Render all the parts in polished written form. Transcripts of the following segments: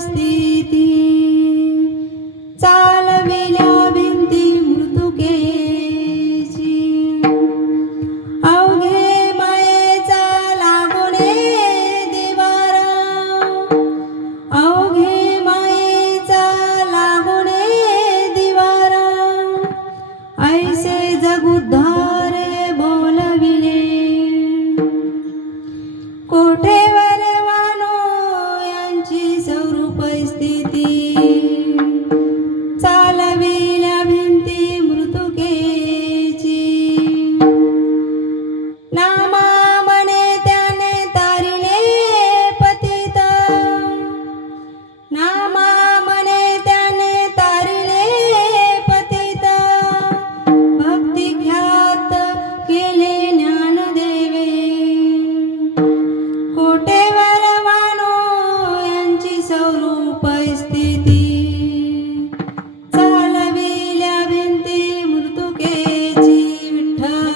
स्थिती चालविल्या भिंती मृत्युकेची अवघे मायेचा लागुने दिवारा अवघे मायेचा लागुने दिवारा ऐसे जगुद्धारे बोलविले कोठेवर वानो यांची स्वरूप स्थिती चालविल्या भिंती मृत्युकेची नामा म्हणे त्याने तारिले पतित नामा म्हणे त्याने तारिले पतित भक्ती ख्यात केले ज्ञानदेवे कोठेवर वानो यांची स्वरूप स्थिती चालविल्या भिंती मृत्युकेची विठ्ठल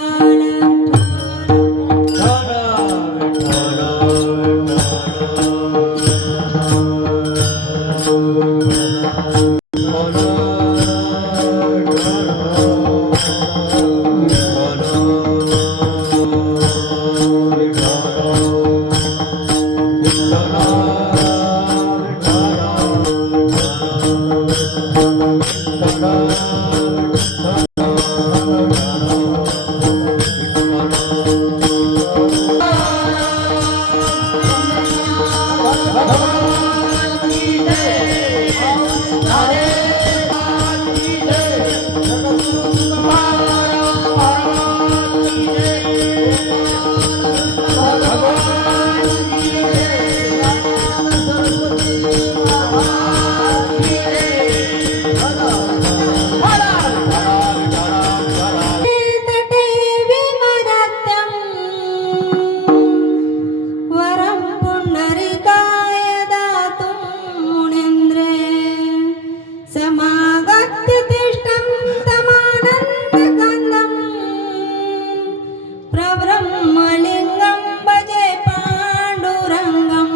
प्रब्रह्मलिंगं भजे पांडुरंगं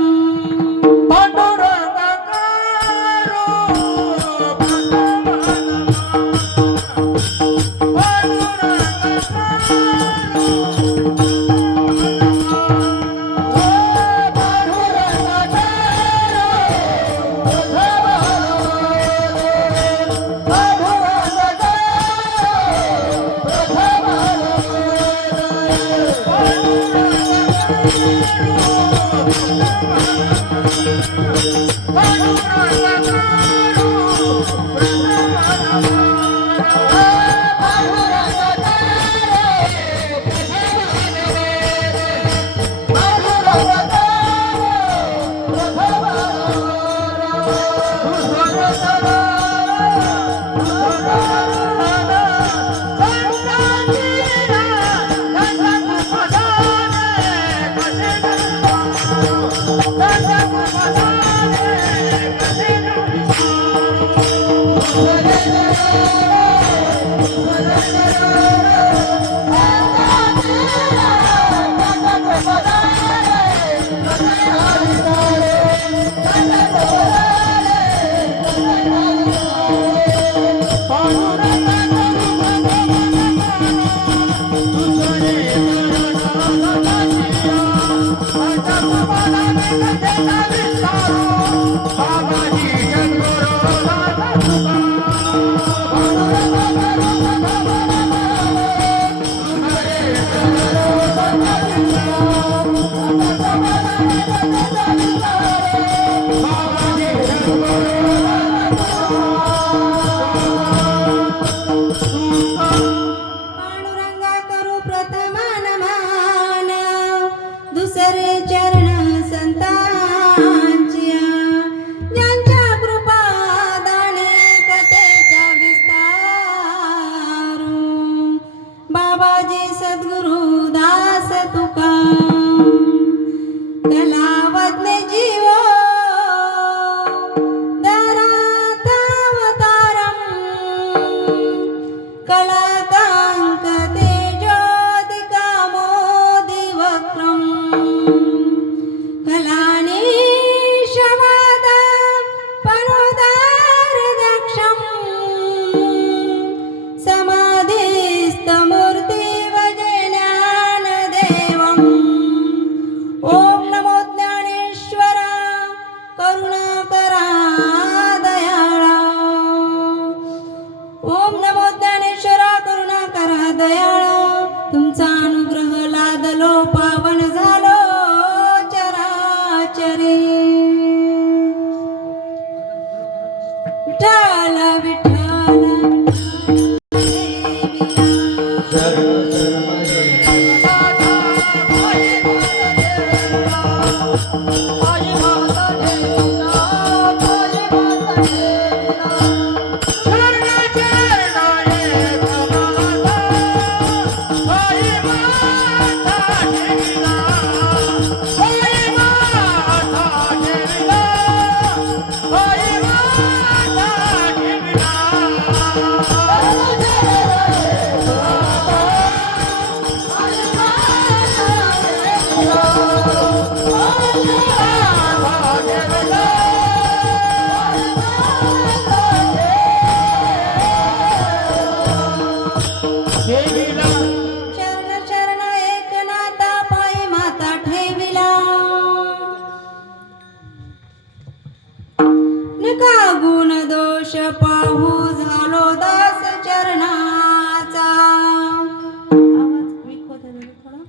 पांडुरंगा करू प्रथम नमन दुसरे चरण संतान विठ्ठल शरण शरण एकनाथा पायी माता ठेविला नका गुण दोष पाहू झालो दास चरणाचा आवाज weak होत आहे थोडा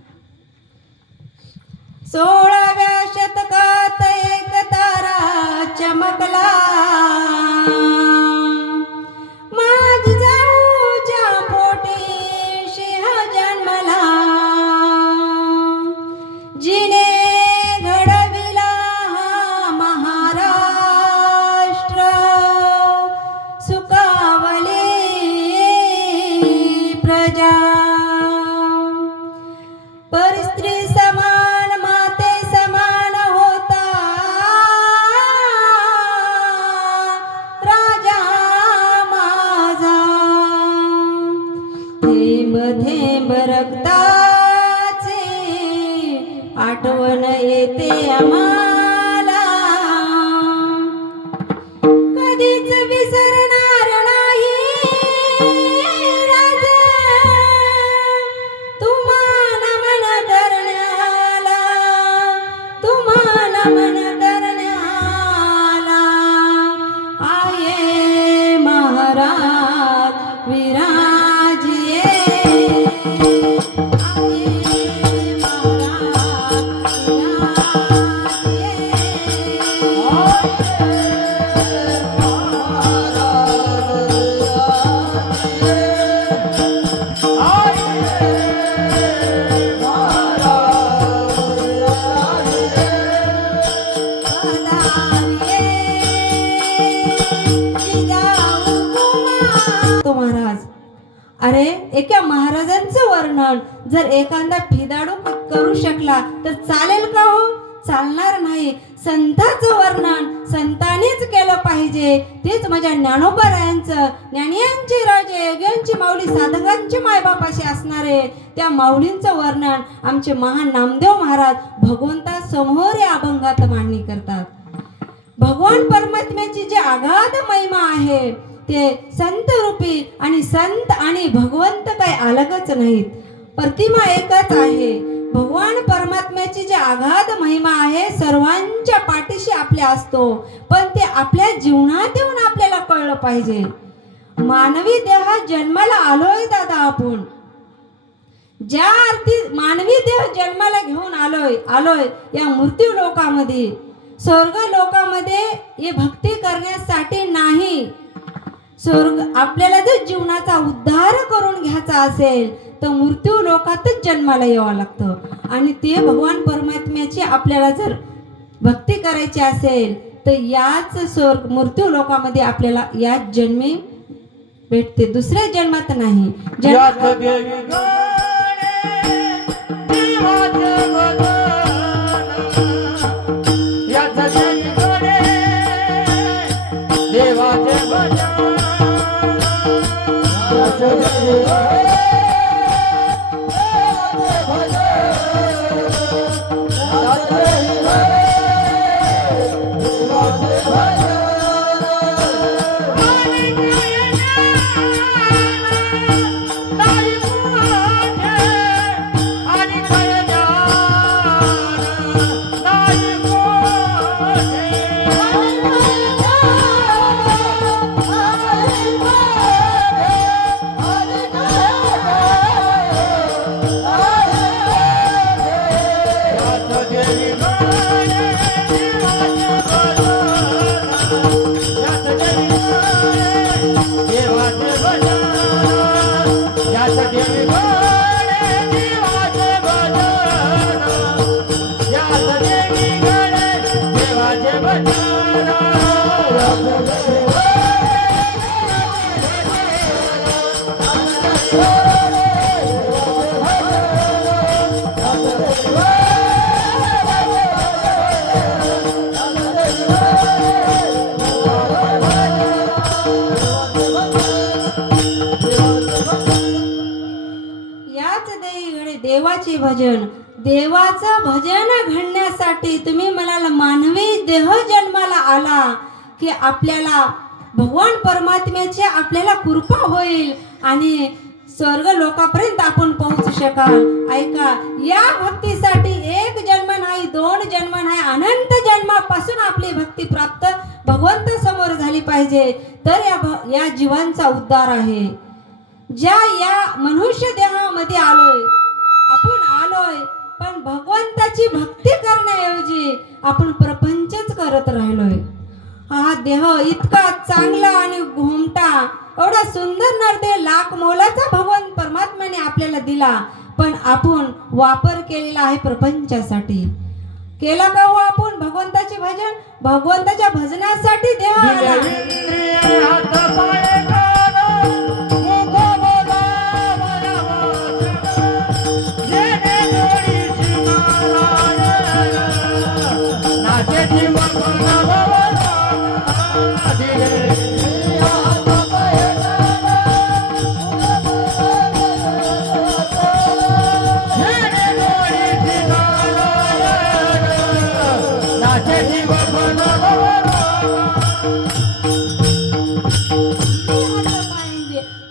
16व्या शतकात एक तारा चमकला माझ जाऊच्या पोटी सिंह जन्मला जिने घडविला हा महाराष्ट्र सुखावली प्रजा परस्त्री समान माते समान होता राजा माझा थेंब थेंब रक्ताचे आठवण येते आम्हाला कधीच विसरणार नाही राजा तुम्हा नमन करण्याला तुम्हा नमन करण्याला आये महाराज विराजिये आये महाराज तो महाराज अरे एका महाराजांचं वर्णन जर एखादा फिदाडू करू शकला तर चालेल का हो चालणार नाही संतांचं वर्णन संतांनीच केलं पाहिजे तेच माझ्या ज्ञानोबारायांचं ज्ञानियांचे राजे यज्ञांची माऊली साधकांची मायबापाशी असणारे त्या माऊलींचं वर्णन आमचे महान नामदेव महाराज भगवंता समोर या अभंगात मांडणी करतात भगवान परमात्म्याची जी आगाध महिमा आहे ते संत रूपी आणि संत आणि भगवंत काही अलगच नाहीत प्रतिमा एकच आहे भगवान परमात्म्याची जी आगाध महिमा आहे सर्वांच्या पाठीशी आपल्या असतो पण ते आपल्या जीवनात येऊन आपल्याला कळलं पाहिजे मानवी देह जन्माला आलोय दादा आपण ज्या अर्थी मानवी देह जन्माला घेऊन आलोय या मृत्यू लोकामध्ये स्वर्ग लोकामध्ये हे भक्ती करण्यासाठी नाही स्वर्ग आपल्याला जर जीवनाचा उद्धार करून घ्यायचा असेल तर मृत्यू लोकातच जन्माला यावं लागतं आणि ते भगवान परमात्म्याची आपल्याला जर भक्ती करायची असेल तर याच स्वर्ग मृत्यू लोकामध्ये आपल्याला याच जन्मी भेटते दुसऱ्या जन्मात नाही याच देईकडे देवाचे भजन. देवाचं भजन घडण्यासाठी तुम्ही म्हणाल मानवी देह जन्माला आला की आपल्याला भगवान परमात्म्याची आपल्याला कृपा होईल आणि स्वर्ग लोकापर्यंत आपण पोहोचू शकाल. ऐका, या भक्तीसाठी एक जन्म नाही, दोन जन्म नाही, अनंत जन्मापासून आपली भक्ती प्राप्त भगवंत समोर झाली पाहिजे, तर या जीवांचा उद्धार आहे. या मनुष्य देहामध्ये आलोय पण भगवंताची भक्ती करण्याऐवजी आपण प्रपंचच करत राहिलोय. हा देह इतका चांगला आणि घुमटा, एवढा सुंदर नरदेह, लाख मोलाचा भगवान परमात्म्याने आपल्याला दिला, पण आपण वापर केलेला आहे प्रपंचासाठी. केला का हो आपण भगवंताचे भजन? भगवंताच्या भजनासाठी देह आला.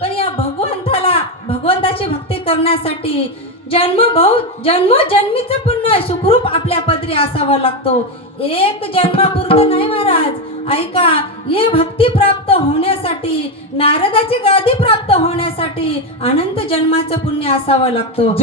पण या भगवंताची भक्ती करण्यासाठी जन्मोजन्मीचं पुण्य सुखरूप आपल्या पदरी असावा लागतो. एक जन्मापुरतं नाही महाराज. ऐका, हे भक्ती प्राप्त होण्यासाठी, नारदाची गादी प्राप्त होण्यासाठी अनंत जन्माचं पुण्य असावं लागतो.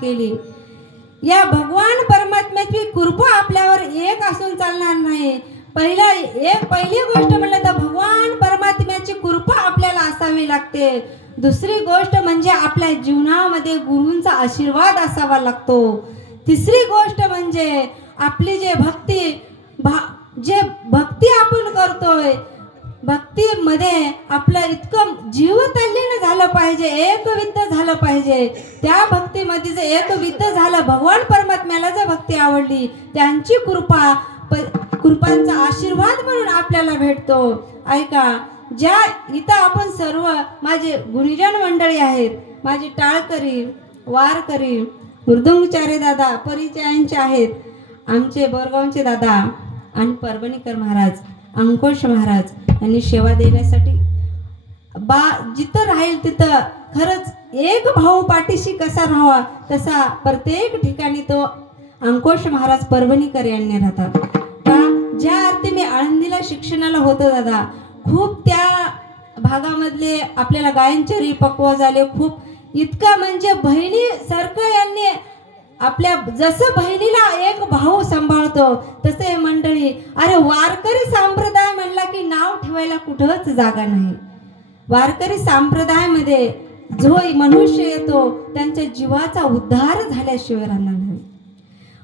केली. या भगवान परमात्म्याची कृपा आपल्यावर एक असून चालणार नाही. पहिली गोष्ट म्हणलं तर भगवान परमात्म्याची कृपा आपल्याला असावी लागते. दुसरी गोष्ट म्हणजे आपल्या जीवनामध्ये गुरूंचा आशीर्वाद असावा लागतो. तिसरी गोष्ट म्हणजे आपली जे भक्ती आपण करतोय, भक्तीमध्ये आपलं इतकं जीव तल्लीन झालं पाहिजे, एकवित्त झालं पाहिजे. त्या भक्तीमध्ये जे एकवित्त झालं, भगवान परमात्म्याला जर भक्ती आवडली, त्यांची कृपांचा आशीर्वाद म्हणून आपल्याला भेटतो. ऐका, ज्या इथं आपण सर्व माझे गुरुजन मंडळी आहेत, माझे टाळकरी, वारकरी, मृदुंगचार्य दादा परिचयांचे आहेत, आमचे बोरगावचे दादा आणि परभणीकर महाराज, अंकुश महाराज यांनी सेवा देण्यासाठी जिथं राहील तिथं खरंच एक भाऊ पाठीशी कसा राहावा तसा प्रत्येक ठिकाणी तो अंकुश महाराज परभणीकर यांनी राहतात. का ज्या अर्थी मी आळंदीला शिक्षणाला होतो दादा, खूप त्या भागामधले आपल्याला गायनचरी पक्व झाले, खूप इतका म्हणजे बहिणीसारखं यांनी आपल्या जसं बहिणीला एक भाऊ सांभाळतो तसे हे मंडळी. अरे वारकरी संप्रदाय म्हणला की नाव ठेवायला कुठंच जागा नाही. वारकरी संप्रदायामध्ये जो मनुष्य येतो त्यांच्या जीवाचा उद्धार झाल्याशिवाय राहणार नाही.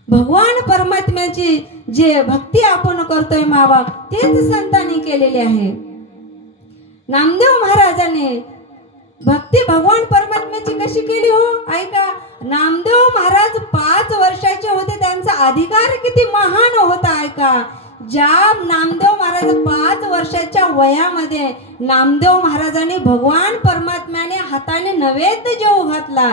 भगवान परमात्म्याची जे भक्ती आपण करतोय माबाप तेच संतांनी केलेले आहे. नामदेव महाराजांनी भक्ती भगवान परमात्म्याची कशी केली हो ऐका. नामदेव महाराज 5 वर्षाचे होते, त्यांचा अधिकार किती महान होता ऐका. ज्या नामदेव महाराज 5 वर्षाच्या वयामध्ये नामदेव महाराजांनी भगवान परमात्म्याने हाताने नैवेद्य जेवू घातला,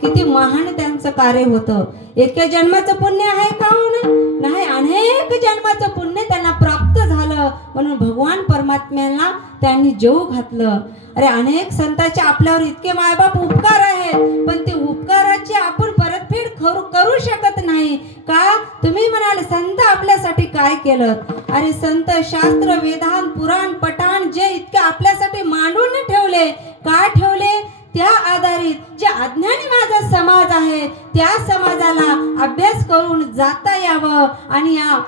किती महान त्यांचं कार्य होतं. एका जन्माचं पुण्य आहे का हो ना? नाही, अनेक जन्माचं पुण्य त्यांना प्राप्त झालं म्हणून भगवान परमात्म्याला त्यांनी जेवू घातलं. अरे अनेक संतांचे आपल्यावर इतके मायबाप उपकार आहेत, पण ते उपकाराची आपण परतफेड करू शकत नाही का? तुम्ही म्हणाल संत आपल्यासाठी काय केलं? अरे संत शास्त्र वेदांत पुराण पठाण जे इतके आपल्यासाठी मांडून ठेवले, का ठेवले? त्या आधारित जे अज्ञानी माझा समाज आहे त्या समाजाला अभ्यास करून जाता यावं आणि या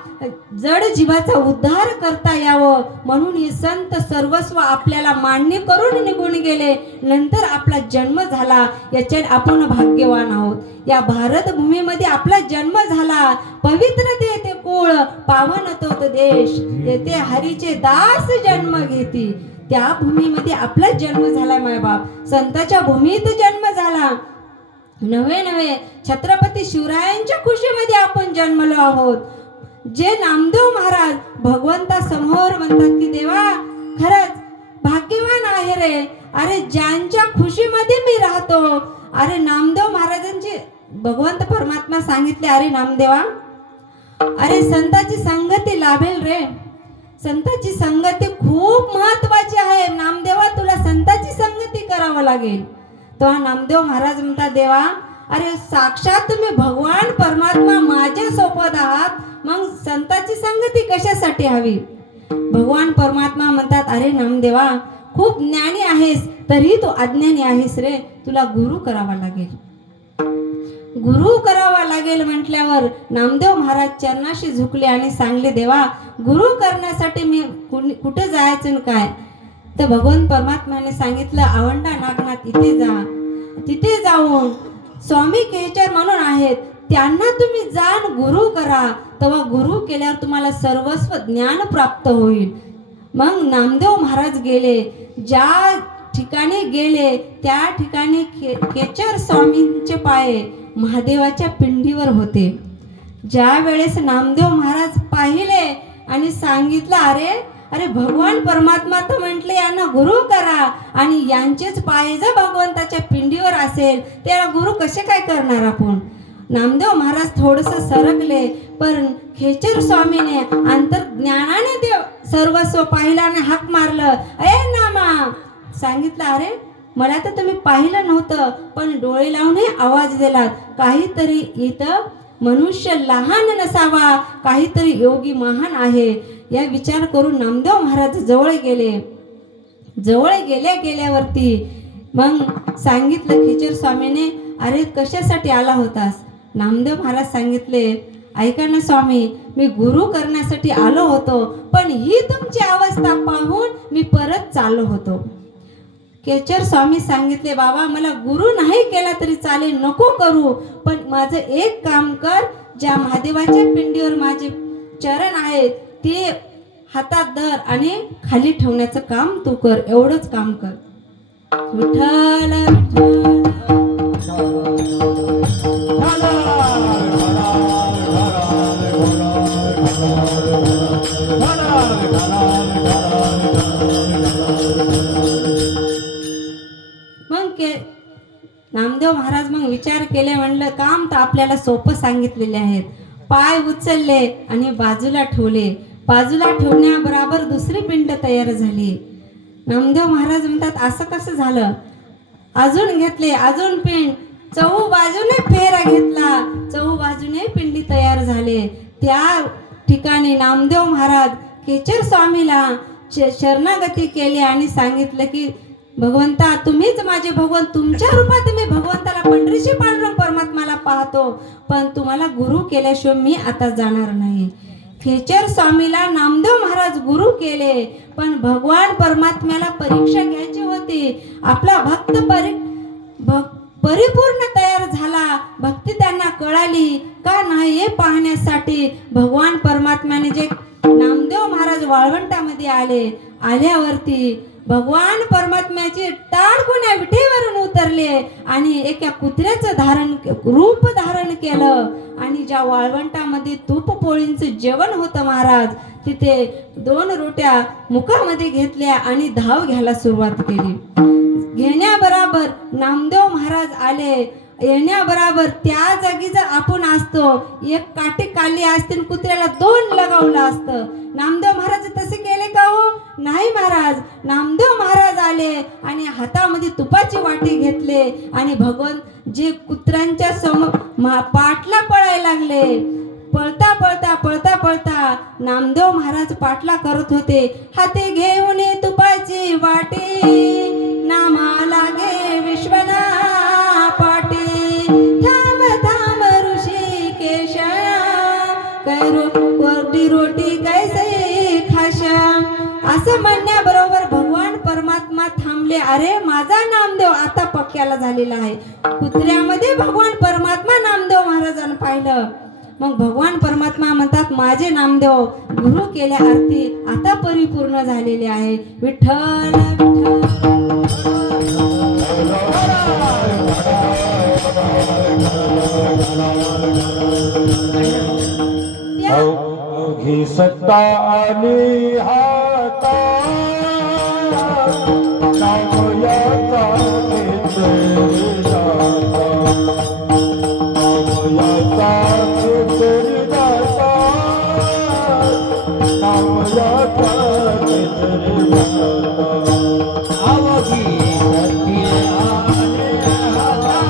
जड जीवाचा उद्धार करता यावं म्हणून हे संत सर्वस्व आपल्याला मान्य करून निघून गेले. नंतर आपला जन्म झाला, याच्यात आपण भाग्यवान आहोत. या भारत भूमीमध्ये आपला जन्म झाला. पवित्र ते कुळ पावन तो देश, येथे हरीचे दास जन्म घेती. त्या भूमीमध्ये आपला जन्म झाला मायबाप, संतांच्या भूमीत जन्म झाला. नवे छत्रपती शिवरायांच्या खुशीमध्ये आपण जन्मलो आहोत. जे नामदेव महाराज भगवंता समोर म्हणतात की देवा खरंच भाग्यवान आहे रे. अरे ज्यांच्या खुशीमध्ये मी राहतो. अरे नामदेव महाराजांचे भगवंत परमात्मा सांगितले, अरे नामदेवा अरे संतांची संगती लाभेल रे. संतांची संगती खूप महत्वाची आहे. नामदेवा तुला संतांची संगती करावं लागेल. तेव्हा नामदेव महाराज म्हणतात, देवा अरे साक्षात तुम्ही भगवान परमात्मा माझ्या सोबत आहात, मग संतांची संगती कशासाठी हवी? भगवान परमात्मा म्हणतात, अरे नामदेवा खूप ज्ञानी आहेस तरी तू अज्ञानी आहेस रे. तुला गुरु करावा लागेल. गुरु करावा लागेल म्हटल्यावर नामदेव महाराज चरणाशी झुकले आणि सांगले, देवा गुरु करण्यासाठी मी कुठे जायचं काय? तर भगवान परमात्म्याने सांगितलं, आवंडा नागनाथ इथे जा. तिथे जाऊन स्वामी केचर म्हणून आहेत, त्यांना तुम्ही जाण गुरु करा. तेव्हा गुरु केल्यावर तुम्हाला सर्वस्व ज्ञान प्राप्त होईल. मग नामदेव महाराज गेले. ज्या ठिकाणी गेले त्या ठिकाणी केचर स्वामींचे पाय महादेवाच्या पिंडीवर होते. ज्या वेळेस नामदेव महाराज पाहिले आणि सांगितलं, अरे भगवान परमात्मा तर म्हटले यांना गुरु करा आणि यांचेच पाय जर भगवंताच्या पिंडीवर असेल त्याला गुरु कसे काय करणार आपण? नामदेव महाराज थोडस सरकले, पण खेचर स्वामीने अंतर्ज्ञानाने ते सर्वस्व पाहिलं आणि हाक मारलं, अरे नामा. सांगितलं, अरे मला तर तुम्ही पाहिलं नव्हतं पण डोळे लावूनही आवाज दिलात. काहीतरी इथं मनुष्य लहान नसावा, काहीतरी योगी महान आहे. या विचार करून नामदेव महाराज जवळ गेले. जवळ गेल्यावरती मग सांगितलं खेचर स्वामीने, अरे कशासाठी आला होतास? नामदेव महाराज सांगितले, ऐका ना स्वामी, मी गुरु करण्यासाठी आलो होतो, पण ही तुमची अवस्था पाहून मी परत चाललो होतो. केचर स्वामी सांगितले, बाबा मला गुरु नाही केला तरी चालेल, नको करू, पण माझं एक काम कर. ज्या महादेवाच्या पिंडीवर माझे चरण आहेत ते हातात धर आणि खाली ठेवण्याचं काम तू कर. एवढंच काम कर. विठ्ठल नामदेव महाराज मग विचार केले, म्हणलं काम तर आपल्याला सोपं सांगितलेले आहेत. पाय उचलले आणि बाजूला ठेवले. बाजूला ठेवण्याबरोबर दुसरी पिंड तयार झाली. नामदेव महाराज म्हणतात, असं कसं झालं? अजून घेतले, अजून पिंड, चहू बाजूने फेरा घेतला, चहू बाजूने पिंडी तयार झाले. त्या ठिकाणी नामदेव महाराज केचर स्वामीला शरणागती केली आणि सांगितलं की भगवंता तुम्हीच माझे भगवंत, तुमच्या रूपात मी भगवंताला पंढरीशी पांडुरंग परमात्माला पाहतो, पण तुम्हाला गुरु केल्याशिवाय मी आता जाणार नाही. खेचर स्वामीला नामदेव महाराज गुरु केले, पण भगवान परमात्म्याला परीक्षा घ्यायची होती. आपला भक्त परिपूर्ण तयार झाला, भक्ती त्यांना कळाली का नाही हे पाहण्यासाठी भगवान परमात्म्याने जे नामदेव महाराज वाळवंटामध्ये आल्यावरती भगवान परमात्म्याचे टाळ कोण्या विठेवरून उतरले आणि एका कुत्र्याचं रूप धारण केलं आणि ज्या वाळवंटामध्ये तूप पोळींचं जेवण होतं महाराज, तिथे 2 रोट्या मुखामध्ये घेतल्या आणि धाव घ्यायला सुरुवात केली. घेण्याबरोबर नामदेव महाराज आले. येण्याबरोबर त्या जागी जर आपण असतो, एक काठी काढली असती कुत्र्याला 2 लगावलं असतं. नामदेव महाराज तसे केले का हो? नाही महाराज. नामदेव महाराज आले आणि हातामध्ये तुपाची वाटी घेतले आणि भगवान जे कुत्र्यांच्या समोर पाठला पळायला लागले. पळता पळता पळता पळता नामदेव महाराज पाठला करत होते. हाती घेऊन तुपाची वाटी नामा लागे विश्वना पाटी. थांब थांब ऋषिकेश करू कोरडी रोटी कैसे खाशा. असं म्हणण्याबरोबर भगवान परमात्मा थांबले. अरे माझा नामदेव आता पक्क्याला झालेला आहे. कुत्र्यामध्ये भगवान परमात्मा नामदेव महाराजांना पाहिलं. मग भगवान परमात्मा म्हणतात माझे नामदेव गुरु केल्या आरती आता परिपूर्ण झालेले आहे. विठ्ठल घे सत्ता आणि हाता नाम याचा घेतरी जाता. नाम याचा घेतरी जाता. नाम याचा घेतरी जाता. अवघी सत्ती आणि हाता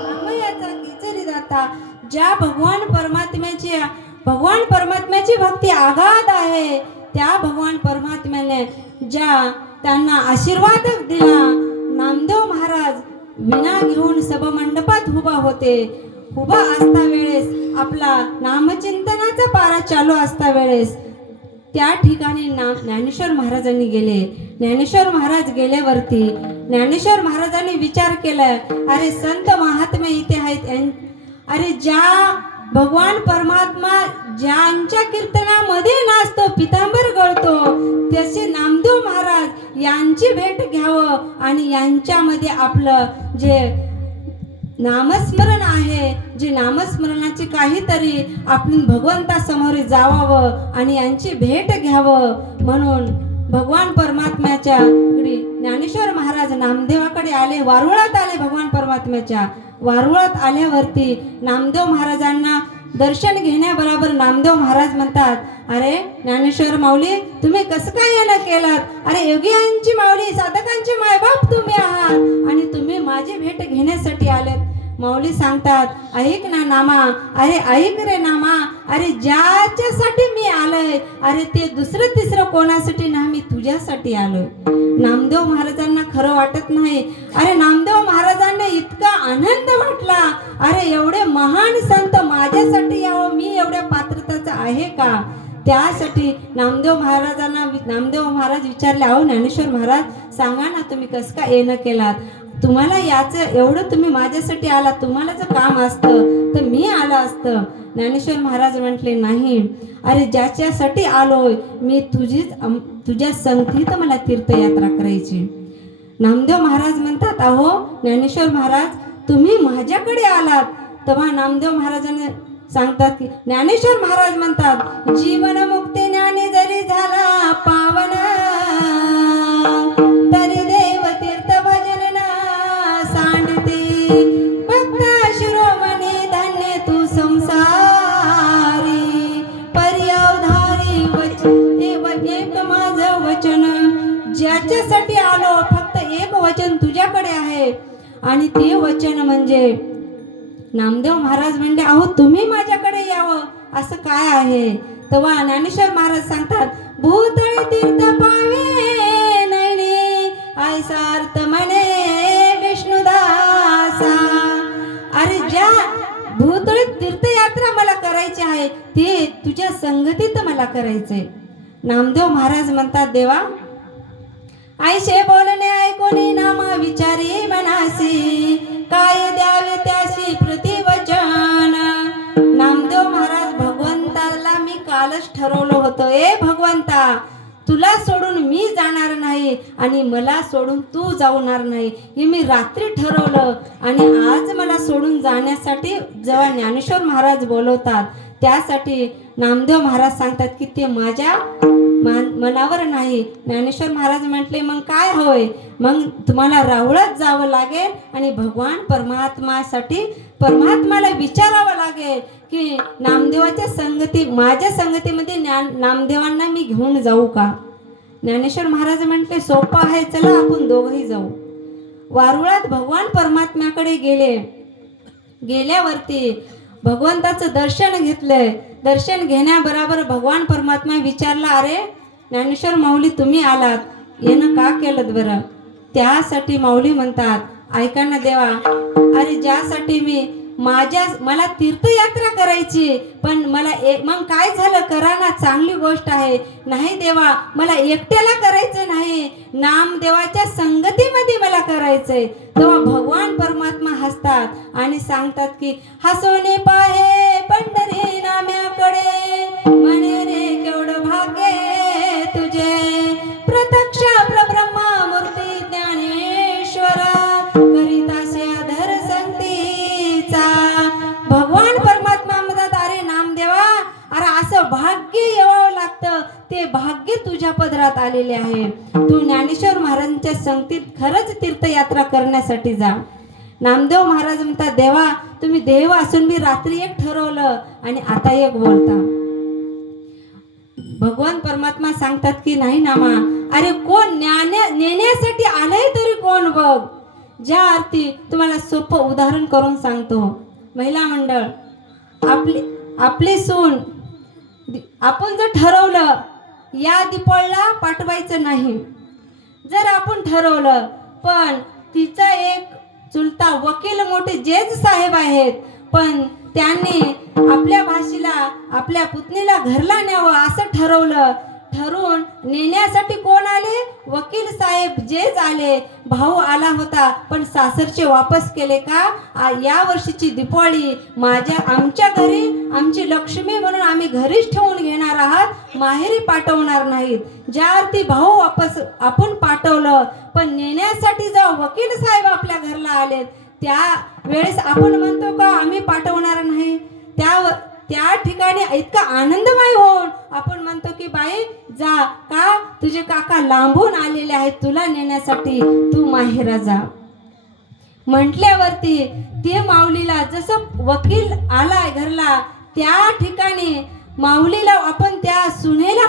नाम याचा घेतरी जाता. ज्या भगवान परमात्म्याची भक्ती आगाध आहे, त्या भगवान परमात्म्याने ज्या त्यांना आशीर्वाद दिला. नामदेव महाराज विणा घेऊन सभामंडपात उभा असता वेळेस आपला नामचिंतनाचा पारा चालू असता वेळेस त्या ठिकाणी ज्ञानेश्वर महाराजांनी गेले. ज्ञानेश्वर महाराज गेल्यावरती ज्ञानेश्वर महाराजांनी विचार केला, अरे संत महात्मे इथे आहेत. अरे ज्या भगवान परमात्मा ज्यांच्या कीर्तनामध्ये नाचतो, पितांबर गळतो, तसे नामदेव महाराज यांची भेट घ्यावं आणि यांच्यामध्ये आपलं जे नामस्मरण आहे, जे नामस्मरणाचे काहीतरी आपण भगवंतासमोर जावावं आणि यांची भेट घ्यावं म्हणून भगवान परमात्म्याच्या ज्ञानेश्वर महाराज नामदेवाकडे आले. वारुळात आले. भगवान परमात्म्याच्या वारुळात आल्यावरती नामदेव महाराजांना दर्शन घेण्याबरोबर नामदेव महाराज म्हणतात, अरे ज्ञानेश्वर माऊली तुम्ही कसं काय येणं केलात? अरे योगियांची माऊली, साधकांचे मायबाप तुम्ही आहात आणि तुम्ही माझी भेट घेण्यासाठी आलेत. माऊली सांगतात, ऐक ना नामा, अरे ऐक रे नामा, अरे ज्याच्यासाठी मी आलोय, अरे ते दुसरं तिसरं कोणासाठी नाही, मी तुझ्यासाठी आलोय. नामदेव महाराजांना खरं वाटत नाही. अरे नामदेव महाराजांना इतका आनंद वाटला, अरे एवढे महान संत माझ्यासाठी यावं, मी एवढ्या पात्रताचं आहे का? त्यासाठी नामदेव महाराज विचारले, अहो ज्ञानेश्वर महाराज सांगा ना तुम्ही कसं काय येणं केलात? तुम्हाला याचं एवढं तुम्ही माझ्यासाठी आला, तुम्हाला जर काम असतं तर मी आलं असतं. ज्ञानेश्वर महाराज म्हटले, नाही, अरे ज्याच्यासाठी आलोय मी तुझ्या संगतीत मला तीर्थयात्रा करायची. नामदेव महाराज म्हणतात, अहो ज्ञानेश्वर महाराज तुम्ही माझ्याकडे आलात. तेव्हा नामदेव महाराजांनी सांगतात की ज्ञानेश्वर महाराज म्हणतात, जीवन मुक्ती ज्ञानी जरी झाला पावन तरी देव ज्याच्यासाठी आलो फक्त एक वचन तुझ्याकडे आहे आणि ते वचन म्हणजे नामदेव महाराज म्हणले अहो तुम्ही माझ्याकडे यावं असं काय आहे. तेव्हा ज्ञानेश्वर महाराज सांगतात भूतळ तीर्थ पावे नैने ऐसार्थ म्हणे विष्णुदासा. अरे ज्या भूतळ तीर्थयात्रा मला करायची आहे ते तुझ्या संगतीत मला करायचंय. नामदेव महाराज म्हणतात देवा ऐशे बोलणे ऐकोनी नामा विचारी मनासी काय द्यावे त्याशी प्रतिवचन. नामदेव महाराज भगवंताला मी कालच ठरवलं होतं ए भगवंता तुला सोडून मी जाणार नाही आणि मला सोडून तू जाणार नाही हे मी रात्री ठरवलं आणि आज मला सोडून जाण्यासाठी जेव्हा ज्ञानेश्वर महाराज बोलवतात त्यासाठी नामदेव महाराज सांगतात की ते माझ्या मनावर नाही. ज्ञानेश्वर महाराज म्हटले मग काय होय मग तुम्हाला रावळत जावं लागेल आणि भगवान परमात्मासाठी परमात्माला विचारावं लागेल की नामदेवाच्या संगती माझ्या संगतीमध्ये नामदेवांना मी घेऊन जाऊ का. ज्ञानेश्वर महाराज म्हटले सोपं आहे चला आपण दोघंही जाऊ. वारुळात भगवान परमात्म्याकडे गेल्यावरती भगवंताचं दर्शन घेतलंय. दर्शन घेण्याबरोबर भगवान परमात्मा विचारला अरे ज्ञानेश्वर माऊली तुम्ही आलात येणं का केलं बरं. त्यासाठी माऊली म्हणतात ऐका ना देवा अरे ज्यासाठी मला तीर्थयात्रा करायची पण मला मग काय झालं करा ना चांगली गोष्ट आहे. नाही देवा मला एकट्याला करायचं नाही नामदेवाच्या संगतीमध्ये मला करायचंय. तेव्हा भगवान परमात्मा हसतात आणि सांगतात की हसवणे पाहे पंढरी नाम्याकडे म्हणे रे केवढं भाग्य तुझे प्रत्यक्ष परब्रह्मा मूर्ती ज्ञानेश्वर करीतासे अधर संगतीचा. भगवान परमात्मा म्हणतात अरे नामदेवा अरे असं भाग्य यावं लागतं ते भाग्य तुझ्या पदरात आलेले आहे. तू ज्ञानेश्वर महाराजांच्या संगतीत खरंच तीर्थयात्रा करण्यासाठी जा. नामदेव महाराज म्हणतात देवा तुम्ही देव असून मी रात्री एक ठरवलं आणि आता एक बोलता. भगवान परमात्मा सांगतात की नाही नामा अरे कोण नेण्यासाठी आलंय तरी कोण बघ. ज्या अर्थी तुम्हाला सोपं उदाहरण करून सांगतो. महिला मंडळ आपली सून आपण जर ठरवलं या दीपळला पाठवायचं नाही जर आपण ठरवलं पण तिचा एक चुलता वकील मोठे जेज साहेब आहेत पण त्यांनी आपल्या भाषेला आपल्या पुतणीला घरला न्यावं असं ठरवून नेण्यासाठी कोण आले वकील साहेब जेज आले. भाऊ आला होता पण सासरचे वापस केले का या वर्षीची दिवाळी आमच्या घरी आमची लक्ष्मी म्हणून आम्ही घरीच ठेवून घेणार आहात माहेरी पाठवणार नाहीत. ज्या अर्थी भाऊ वापस आपण पाठवलं पण नेण्यासाठी जेव्हा वकील साहेब आपल्या घरला आलेत त्या वेळेस आपण म्हणतो का आम्ही पाठवणार नाही. त्या ठिकाणी इतका आनंदमय होऊन आपण म्हणतो की बाई जा का तुझे काका लांबून आलेले आहेत तुला नेण्यासाठी तू माहेरा जा. म्हटल्यावरती ते माऊलीला जसं वकील आलाय घरला त्या ठिकाणी माऊलीला आपण त्या सुनेला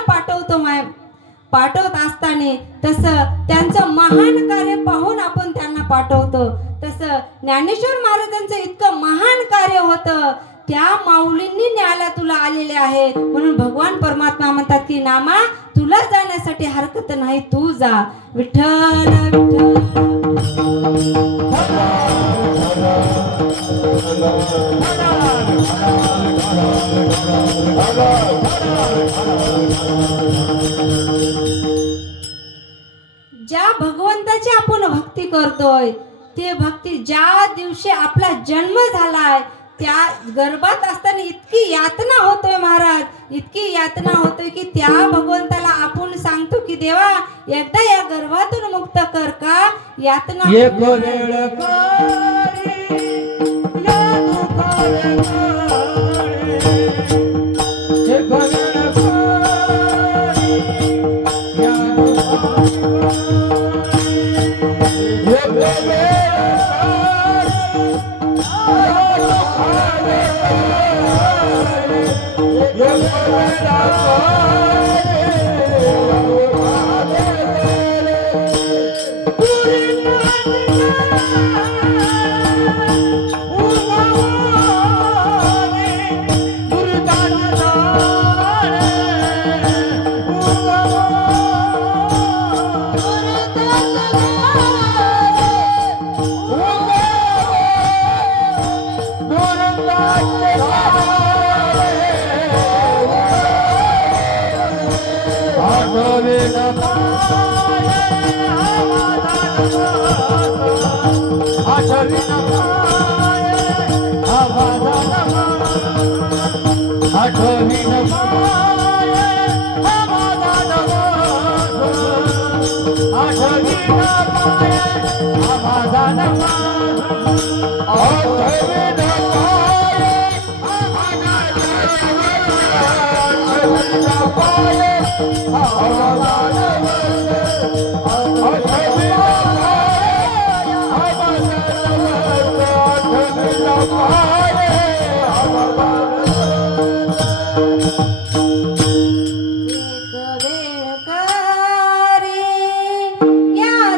पाठवत असताना तसं त्यांचं महान कार्य पाहून आपण त्यांना पाठवतो. तसं ज्ञानेश्वर महाराजांचं इतकं महान कार्य होतं त्या माऊलींनी न्यायला तुला आलेले आहे म्हणून भगवान परमात्मा म्हणतात की नामा तुला जाण्यासाठी हरकत नाही तू जा. विठ्ठल ज्या भगवंताची आपण भक्ती करतोय ते भक्ती ज्या दिवशी आपला जन्म झालाय त्या गर्भात असताना इतकी यातना होतोय महाराज इतकी यातना होतोय की त्या भगवंताला आपण सांगतो की देवा एकदा या गर्भातून मुक्त कर का यातना एक वेळ करी या दुखारे एक वेळ करी या दुखारे आठवीन माये आठवीन माये आठवीन माये एक वेळ करे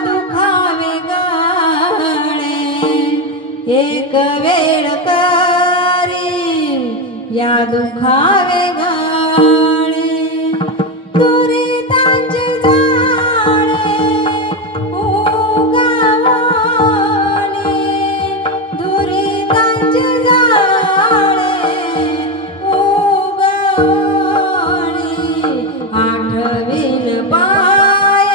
या दुखावे गळे, एक वेळ करे या दुखावे गळे, दुरितांचे जाळे उगावणे, दुरितांचे जाळे उगावणे, आठवीन पाय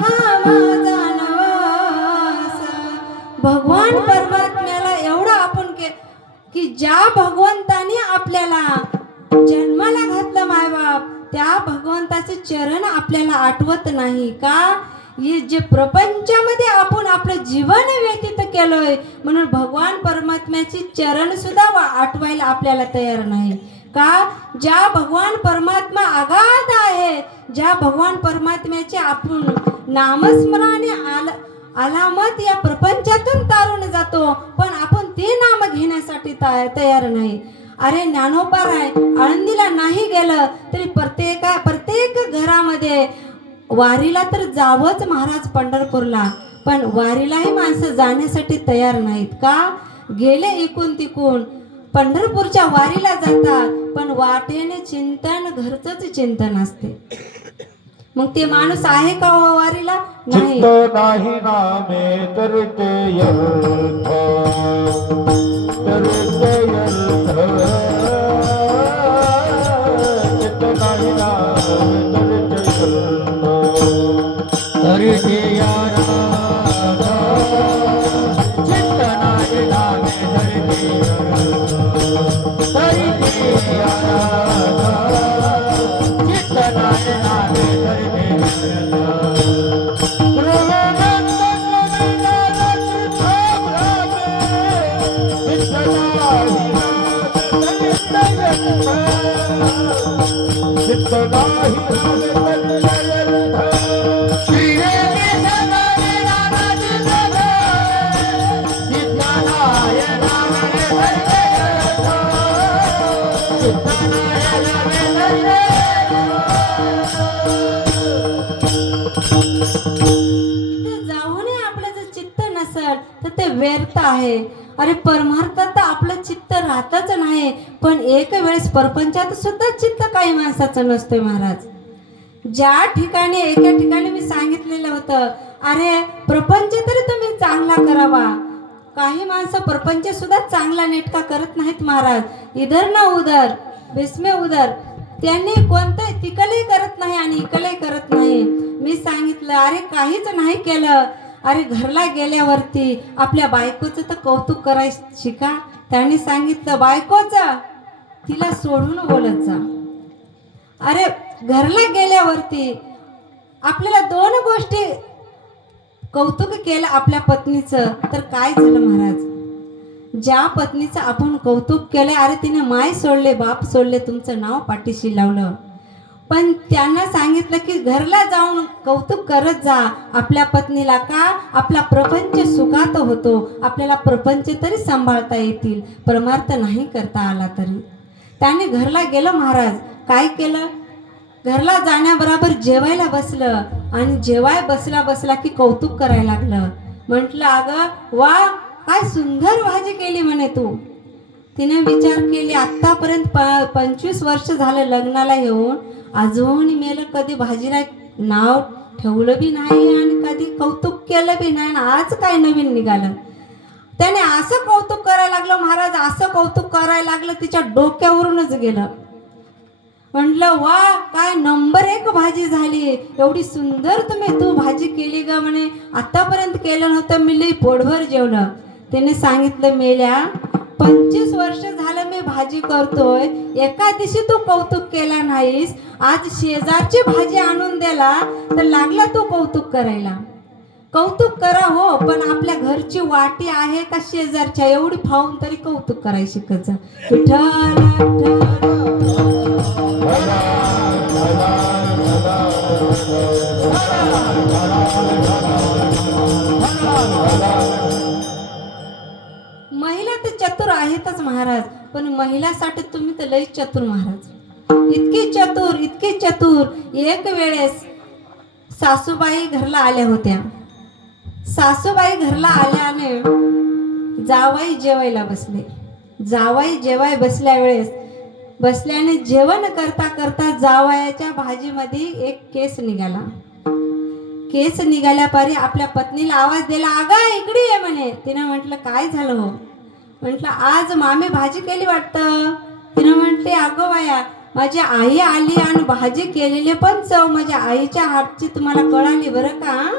हा माझा नवस. भगवान परमात्म्याला एवढं आपण की ज्या भगवंताने आपल्याला जन्माला घातलं मायबाप, त्या भगवंताचे चरण आपल्याला आठवत नाही का? हे जे प्रपंचामध्ये आपण आपलं जीवन व्यतीत केलोय, म्हणून भगवान परमात्म्याचे चरण सुद्धा आठवायला आपल्याला तयार नाही का? ज्या भगवान परमात्मा अगाध आहे, ज्या भगवान परमात्म्याचे आपण नामस्मरणाने आलामत या प्रपंचातून तारून जातो, पण आपण ते नाम घेण्यासाठी तयार नाही. अरे ज्ञानोबा राय आळंदीला नाही गेलं तरी प्रत्येक घरामध्ये वारीला तर जावंच महाराज पंढरपूरला, पण वारीलाही माणसं जाण्यासाठी तयार नाहीत का? गेले इकून तिकून पंढरपूरच्या वारीला जातात, पण वाटेने चिंतन घरचंच चिंतन असते. मग ते माणूस आहे का हो वारीला? नाही. चित्त नाही नामे तर ते व्यर्थ, तर ते व्यर्थ. चित्त नाही नामे तर ते व्यर्थ, तरी ते यारा. चित्त नाही नामे तरी ते व्यर्थ, तरी ते यारा. चित्त नाही नामे तरी ते ते व्यर्थ आहे. अरे परमार्थात तर आपलं चित्त राहतच नाही, पण एक वेळेस परपंचात सुद्धा चित्त काही माणसाचं नसतोय महाराज. ज्या ठिकाणी एका ठिकाणी मी सांगितलेलं होतं, अरे प्रपंच तरी तुम्ही चांगला करावा. काही माणसं प्रपंच सुद्धा चांगला नेटका करत नाहीत महाराज. इधर ना उधर बेसमे उधर, त्यांनी कोणतं तिकलही करत नाही आणि इकलही करत नाही. मी सांगितलं अरे काहीच नाही केलं, अरे घरला गेल्यावरती आपल्या बायकोचं तर कौतुक करायचं शिका. त्यांनी सांगितलं बायकोचं तिला सोडून बोलत जा. अरे घरला गेल्यावरती आपल्याला दोन गोष्टी कौतुक केलं आपल्या पत्नीचं, तर काय झालं महाराज? ज्या पत्नीचं आपण कौतुक केलं, अरे तिने माय सोडले बाप सोडले तुमचं नाव पाठीशी लावलं, पण त्यांना सांगितलं की घरला जाऊन कौतुक करत जा आपल्या पत्नीला. का? आपला प्रपंच सुखात होतो, आपल्याला प्रपंच तरी सांभाळता येतील, परमार्थ नाही करता आला तरी. त्याने घरला गेलं महाराज. काय केलं? घरला जाण्याबरोबर जेवायला बसलं आणि जेवाय बसला की कौतुक करायला लागलं. म्हटलं अगं वा काय सुंदर भाजी केली म्हणे तू. तिने विचार केली आतापर्यंत 25 वर्ष झालं लग्नाला येऊन, अजून मेलं कधी भाजीला नाव ठेवलं बी नाही आणि कधी कौतुक केलं बी नाही, आज काय नवीन निघालं. त्याने असं कौतुक करायला लागलं महाराज, असं कौतुक करायला लागलं तिच्या डोक्यावरूनच गेलं. म्हटलं वा काय नंबर 1 भाजी झाली. एवढी सुंदर तुम्ही तू भाजी केली ग म्हणे, आतापर्यंत केलं नव्हतं, मी लई पोटभर जेवलं. त्याने सांगितलं, मेल्या 25 वर्ष झालं मी भाजी करतोय, एका दिवशी तू कौतुक केला नाहीस, आज शेजारची भाजी आणून दिला तर लागला तू कौतुक करायला. कौतुक करा हो, पण आपल्या घरची वाटी आहे का शेजारच्या एवढी खाऊन तरी कौतुक करायला शिकत जा. विठ्ठल महिला तर चतुर आहेतच महाराज, पण महिलासाठी तुम्ही तर लई चतुर महाराज. इतके चतुर. एक वेळेस सासूबाई घरला आल्या होत्या. सासूबाई घरला आल्याने जावाई जेवायला बसले. जावाई जेवाय बसल्या वेळेस बसल्याने जेवण करता करता जावयाच्या भाजीमध्ये एक केस निघाला. केस निघाल्या पारी आपल्या पत्नीला आवाज दिला, अगं इकडे ये म्हणे. तिनं म्हटलं, काय झालं हो? म्हटलं, आज मामी भाजी केली वाटतं. तिनं म्हटले, अगं बाया, माझी आई आली आणि भाजी केलेली पण चव माझ्या आईच्या हातची तुम्हाला कळाली बरं का.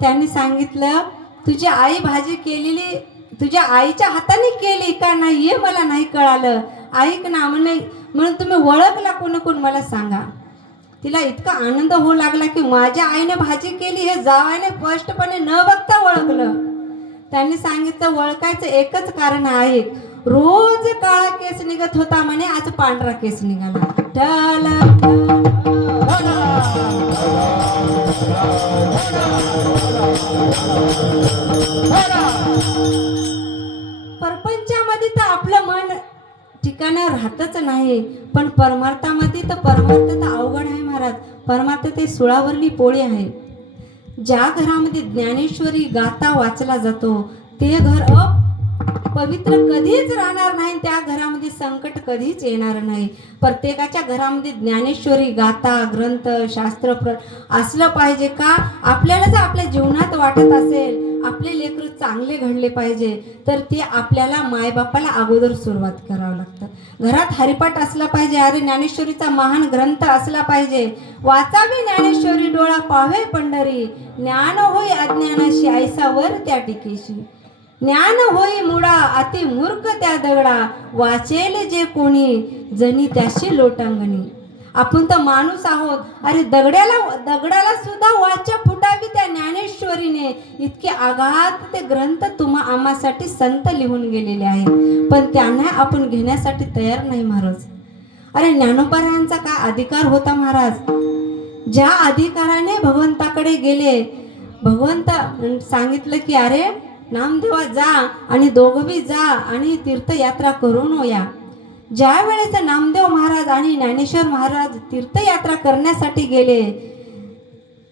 त्यांनी सांगितलं, तुझी आई भाजी केलेली तुझ्या आईच्या हाताने केली का नाही हे मला नाही कळालं. ऐक ना म्हणे, म्हणून तुम्ही ओळखला कोण कोण मला सांगा. तिला इतका आनंद होऊ लागला की माझ्या आईने भाजी केली हे जावायने स्पष्टपणे न बघता ओळखलं. त्यांनी सांगितलं, ओळखायचं एकच कारण आहे, रोज काळा केस निघत होता म्हणे, आज पांढरा केस निघाला. परपंचामध्ये तर आपलं मन ठिकाणावर राहतच नाही, पण परमार्थामध्ये तर परमार्थ तर अवघड आहे महाराज. परमार्थ ते सुळावरली पोळी आहे. ज्या घरामध्ये ज्ञानेश्वरी गाथा वाचला जातो ते घर पवित्र कधीच राहणार नाही, त्या घरामध्ये संकट कधीच येणार नाही. प्रत्येकाच्या घरामध्ये ज्ञानेश्वरी गाथा ग्रंथ शास्त्र असलं पाहिजे का. आपल्याला जर आपल्या जीवनात वाटत असेल आपले लेकरू चांगले घडले पाहिजे तर ते आपल्याला मायबापाला अगोदर सुरुवात करावं लागतं. घरात हरिपाठ असला पाहिजे. अरे ज्ञानेश्वरीचा महान ग्रंथ असला पाहिजे. वाचावी ज्ञानेश्वरी डोळा पावे पंढरी, ज्ञान होई अज्ञानाशी ऐसावर त्या टिकेशी. ज्ञान होई मुडा अति मूर्ख त्या दगडा, वाचेल जे कोणी जणी त्याशी लोटांगणी. आपण तर माणूस आहोत. अरे दगडाला सुद्धा वाचा फुटावी त्या ज्ञानेश्वरीने. इतके आघात ते ग्रंथ आम्हासाठी संत लिहून गेलेले आहेत, पण त्यांना आपण घेण्यासाठी तयार नाही महाराज. अरे ज्ञानोबारायांचा काय अधिकार होता महाराज. ज्या अधिकाराने भगवंताकडे गेले, भगवंत सांगितलं की अरे नामदेवा जा आणि दोघंबी जा आणि तीर्थयात्रा करून या. ज्या वेळेस नामदेव महाराज आणि ज्ञानेश्वर महाराज तीर्थयात्रा करण्यासाठी गेले,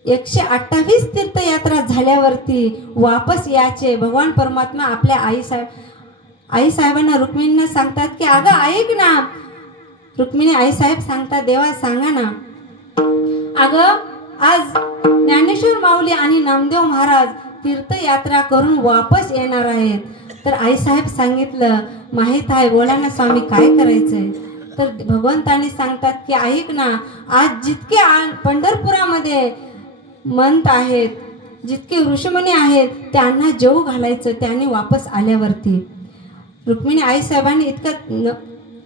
128 तीर्थयात्रा झाल्यावरती वापस यायचे. भगवान परमात्मा आपल्या आईसाहेबांना रुक्मिणींना सांगतात की अगं ऐक ना. रुक्मिणी आईसाहेब सांगतात, देवा सांगा ना. अगं आज ज्ञानेश्वर माऊली आणि नामदेव महाराज तीर्थयात्रा करून वापस येणार आहेत. तर आईसाहेब सांगितलं, माहीत आहे, बोला ना स्वामी काय करायचंय. तर भगवंताने सांगतात की ऐक ना, आज जितके पंढरपुरामध्ये मंत आहेत, जितके ऋषीमुनी आहेत, त्यांना जेवू घालायचं. त्यांनी वापस आल्यावरती रुक्मिणी आईसाहेबांनी इतकं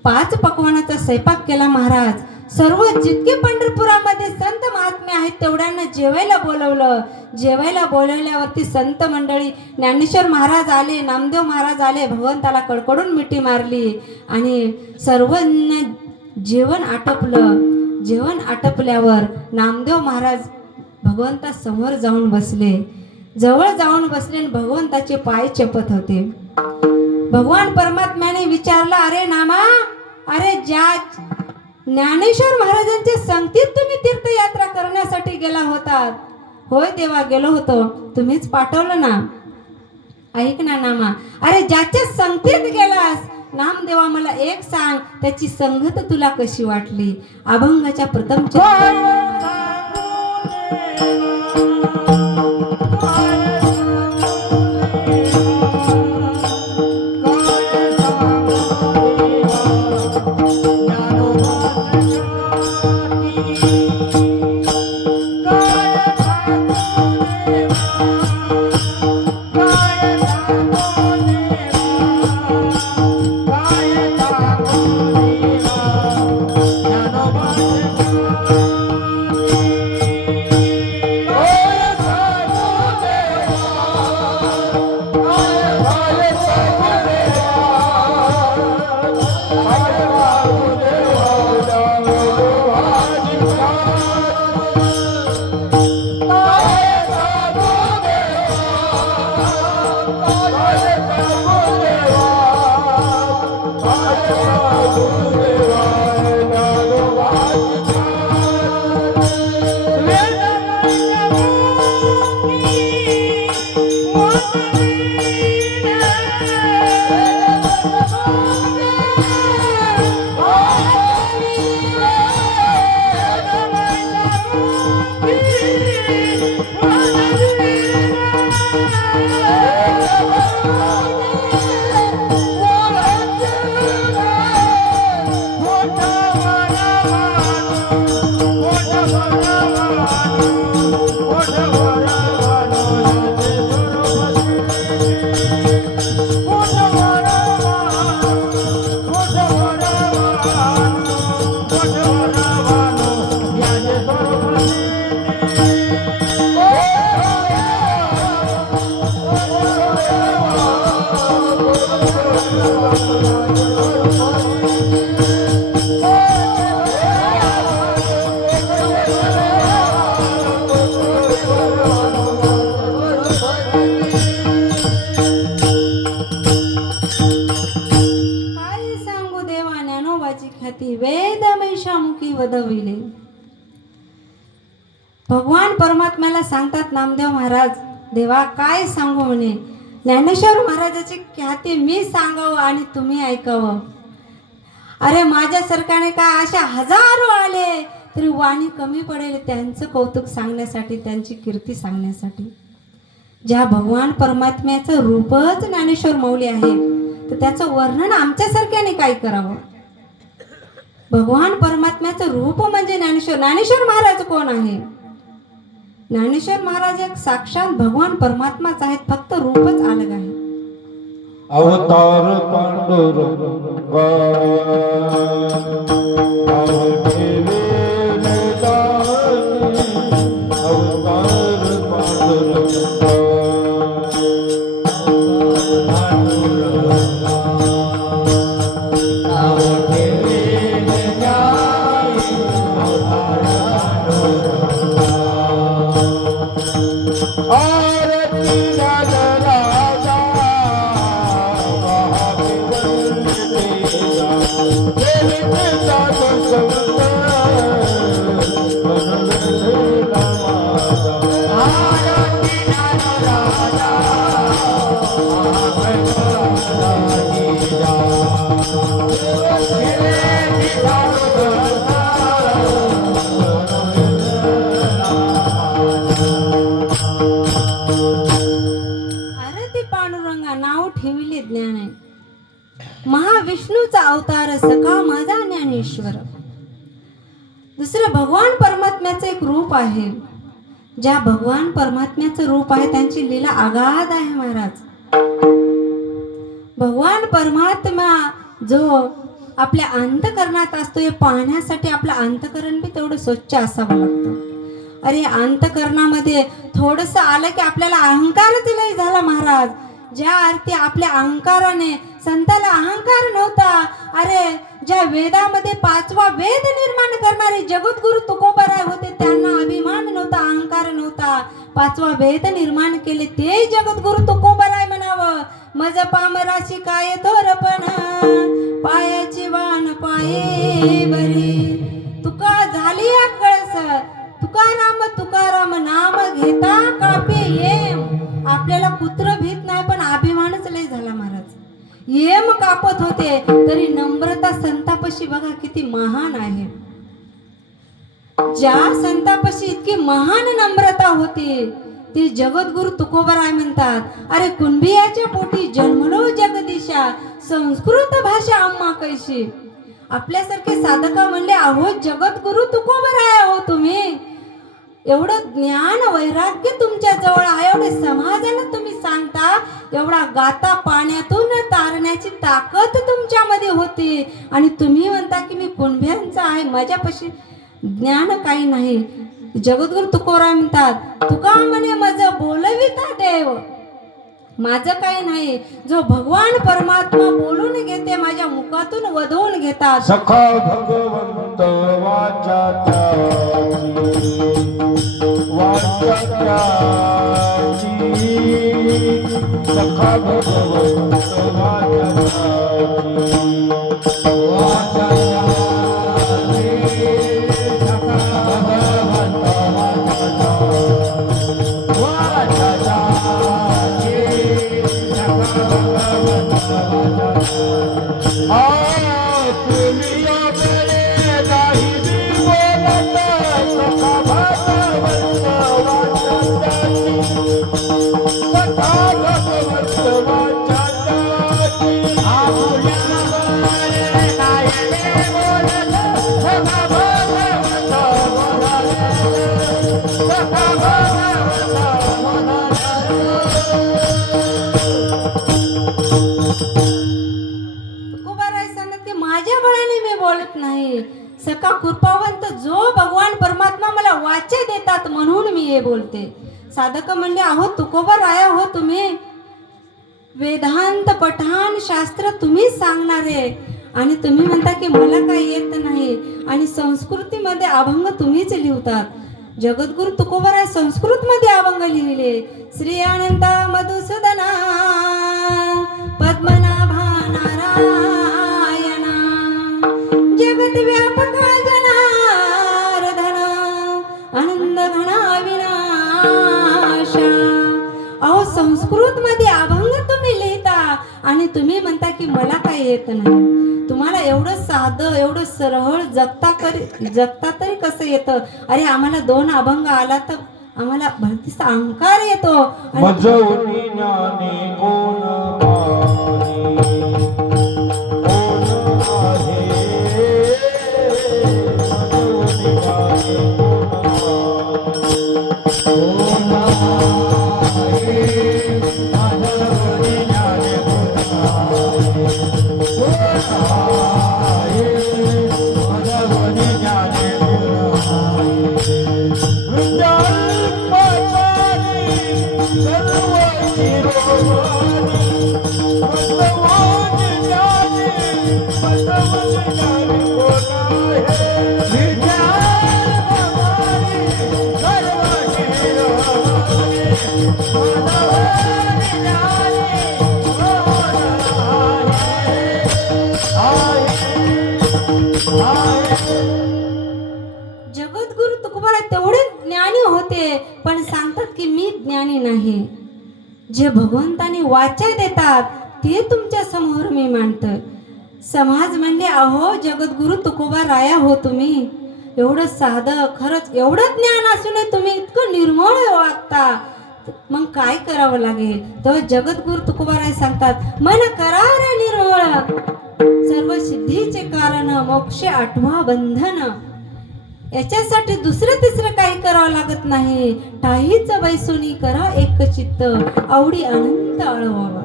5 पकवानाचा स्वयंपाक केला महाराज. सर्व जितके पंढरपुरामध्ये संत महात्मे आहेत तेवढ्यांना जेवायला बोलवलं. जेवायला बोलवल्यावरती संत मंडळी, ज्ञानेश्वर महाराज आले, नामदेव महाराज आले, भगवंताला कडकडून मिठी मारली आणि सर्वांना जेवण आटपलं. जेवण आटपल्यावर नामदेव महाराज भगवंता समोर जाऊन बसले. जवळ जाऊन बसले आणि भगवंताचे पाय चेपत होते. भगवान परमात्म्याने विचारलं, अरे नामा, अरे ज्या ज्ञानेश्वर महाराजांच्या संगतीत तुम्ही तीर्थयात्रा करण्यासाठी गेला होतात. होय देवा, गेलो होतो, तुम्हीच पाठवलं ना. ऐक ना नामा, अरे ज्याच्या संगतीत गेलास, नामदेवा मला एक सांग, त्याची संगत तुला कशी वाटली. अभंगाच्या प्रथम भगवान परमात्म्याला सांगतात नामदेव महाराज, देवा काय सांगू म्हणे, ज्ञानेश्वर महाराजाची ख्याती मी सांगावं आणि तुम्ही ऐकावं. अरे माझ्यासारख्याने काय अशा हजारो आले तरी वाणी कमी पडेल त्यांचं कौतुक सांगण्यासाठी, त्यांची कीर्ती सांगण्यासाठी. ज्या भगवान परमात्म्याचं रूपच ज्ञानेश्वर माऊली आहे, तर त्याचं वर्णन आमच्यासारख्याने काय करावं. भगवान परमात्म्याचं रूप म्हणजे ज्ञानेश्वर. ज्ञानेश्वर महाराज कोण आहे? ज्ञानेश्वर महाराज एक साक्षात भगवान परमात्माच आहेत, फक्त रूपच अलग आहे. अवतार पांडुरंग अवतार महाविष्णूचा अवतार सखा माझा ज्ञानेश्वर. दुसरं भगवान परमात्म्याचं एक रूप आहे. ज्या भगवान परमात्म्याचं रूप आहे त्यांची लीला अगाध आहे महाराज. भगवान परमात्मा जो आपल्या अंतकरणात असतो, हे पाहण्यासाठी आपलं अंतकरण बी तेवढं स्वच्छ असावं लागतं. अरे अंतकरणामध्ये थोडंसं आलं की आपल्याला अहंकारच लय झाला महाराज. ज्या अर्थी आपल्या अहंकाराने संताला अहंकार नव्हता. अरे ज्या वेदामध्ये 5वा वेद निर्माण करणारे जगद्गुरु तुकोबाराय होते, त्यांना अभिमान नव्हता, अहंकार नव्हता. 5वा वेद निर्माण केले ते जगद्गुरु तुकोबाराय म्हणावं. मज पामराशी काय थोरपण, पायाची वान पाये बरी. तुका झाली कळस, तुकाराम नाम घेता कापे येम. आपल्याला कुत्र भीत नाही, पण अभिमानच लय झाला महाराज. येम कापत होते तरी नम्रता संतापाशी बघा किती महान आहे. ज्या संतापाशी इतकी महान नम्रता होती ती जगद्गुरु तुकोबाराय म्हणतात. अरे कुणबियाच्या पोटी जन्मलो जगदीशा, संस्कृत भाषा अम्मा कैशी. आपल्यासारखे साधका म्हणले, अहो जगद्गुरु तुकोबाराय आहो तुम्ही. एवढं ज्ञान वैराग्य तुमच्या जवळ आहे, एवढे समाजाला तुम्ही सांगता, एवढा गाता पाण्यातून तारण्याची ताकद तुमच्यामध्ये होती, आणि तुम्ही म्हणता की मी कुणब्यांचा आहे, माझ्यापाशी ज्ञान काही नाही. जगद्गुरु तुकोबाराय म्हणतात, तुका म्हणे मज बोलविता देव, माझं काही नाही. जो भगवान परमात्मा बोलून घेते, माझ्या मुखातून वधवून घेतात. सखा भगवंत वाचा सखा भगवंत सखा कृपावंत जो भगवान परमात्मा मला वाचे देतात म्हणून मी हे बोलते. साधक म्हणले, अहो तुकोबाराय हो तुम्ही, वेदांत पठाण शास्त्र तुम्ही सांगणारे, आणि तुम्ही म्हणता की मला काही येत नाही, आणि संस्कृतीमध्ये अभंग तुम्हीच लिहतात. जगद्गुरु तुकोबाराय संस्कृतमध्ये अभंग लिहिले. श्री अनंत मधुसूदना पद्मनाभा नारायणा, जगत व्यापक जनार्दन आनंद घना आशा. अहो संस्कृत मध्ये अभंग तुम्ही लिहिता आणि तुम्ही म्हणता की मला काही येत नाही. तुम्हाला एवढं साधं एवढं सरळ जगता तरी कसं येतं? अरे आम्हाला 2 अभंग आला तर आम्हाला भक्तीचा अहंकार येतो. आणि मजवणी ज्ञानी कोण आहे? कोण आहे? मजवणी ज्ञानी कोण आहे? मजवणी ज्ञानी कोण आहे? मजवणी ज्ञानी कोण जगद्गुरु तुकोबा तेवढे ज्ञानी होते पण सांगतात की मी ज्ञानी नाही. जे भगवंतानी वाचा देतात ते तुमच्या समोर मी मांडतोय. समाज म्हणले अहो जगद्गुरु तुकोबा राया हो तुम्ही एवढं साधं खरंच एवढं ज्ञान असूनही तुम्ही इतकं निर्मळ वागता. मग काय करावं लागेल? तर जगद्गुरु तुकोबा राय सांगतात मन करा रे निर्मळ सर्व सिद्धीचे कारण मोक्ष आठवा बंधन. याच्यासाठी दुसरं तिसरं काही करावं लागत नाही. टाहीच बैसुनी करा एक चित्त आवडी अनंत आळवावा.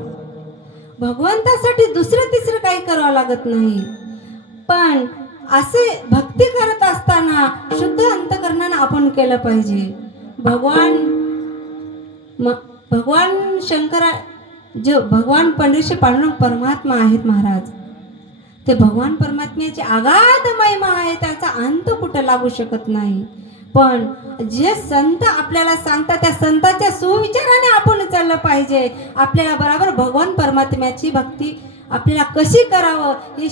भगवंतासाठी दुसरं तिसरं काही करावं लागत नाही. पण असे भक्ती करत असताना शुद्ध अंतकरणानं आपण केलं पाहिजे. भगवान शंकरा जो भगवान पंढरीशी पांडुरंग परमात्मा आहेत महाराज. ते भगवान परमात्म्याची अगाध महिमा आहे त्याचा अंत कुठं लागू शकत नाही. पण जे संत आपल्याला सांगतात त्या संतांच्या सुविचाराने आपण चाललं पाहिजे. आपल्याला बरोबर भगवान परमात्म्याची भक्ती आपल्याला कशी करावं हे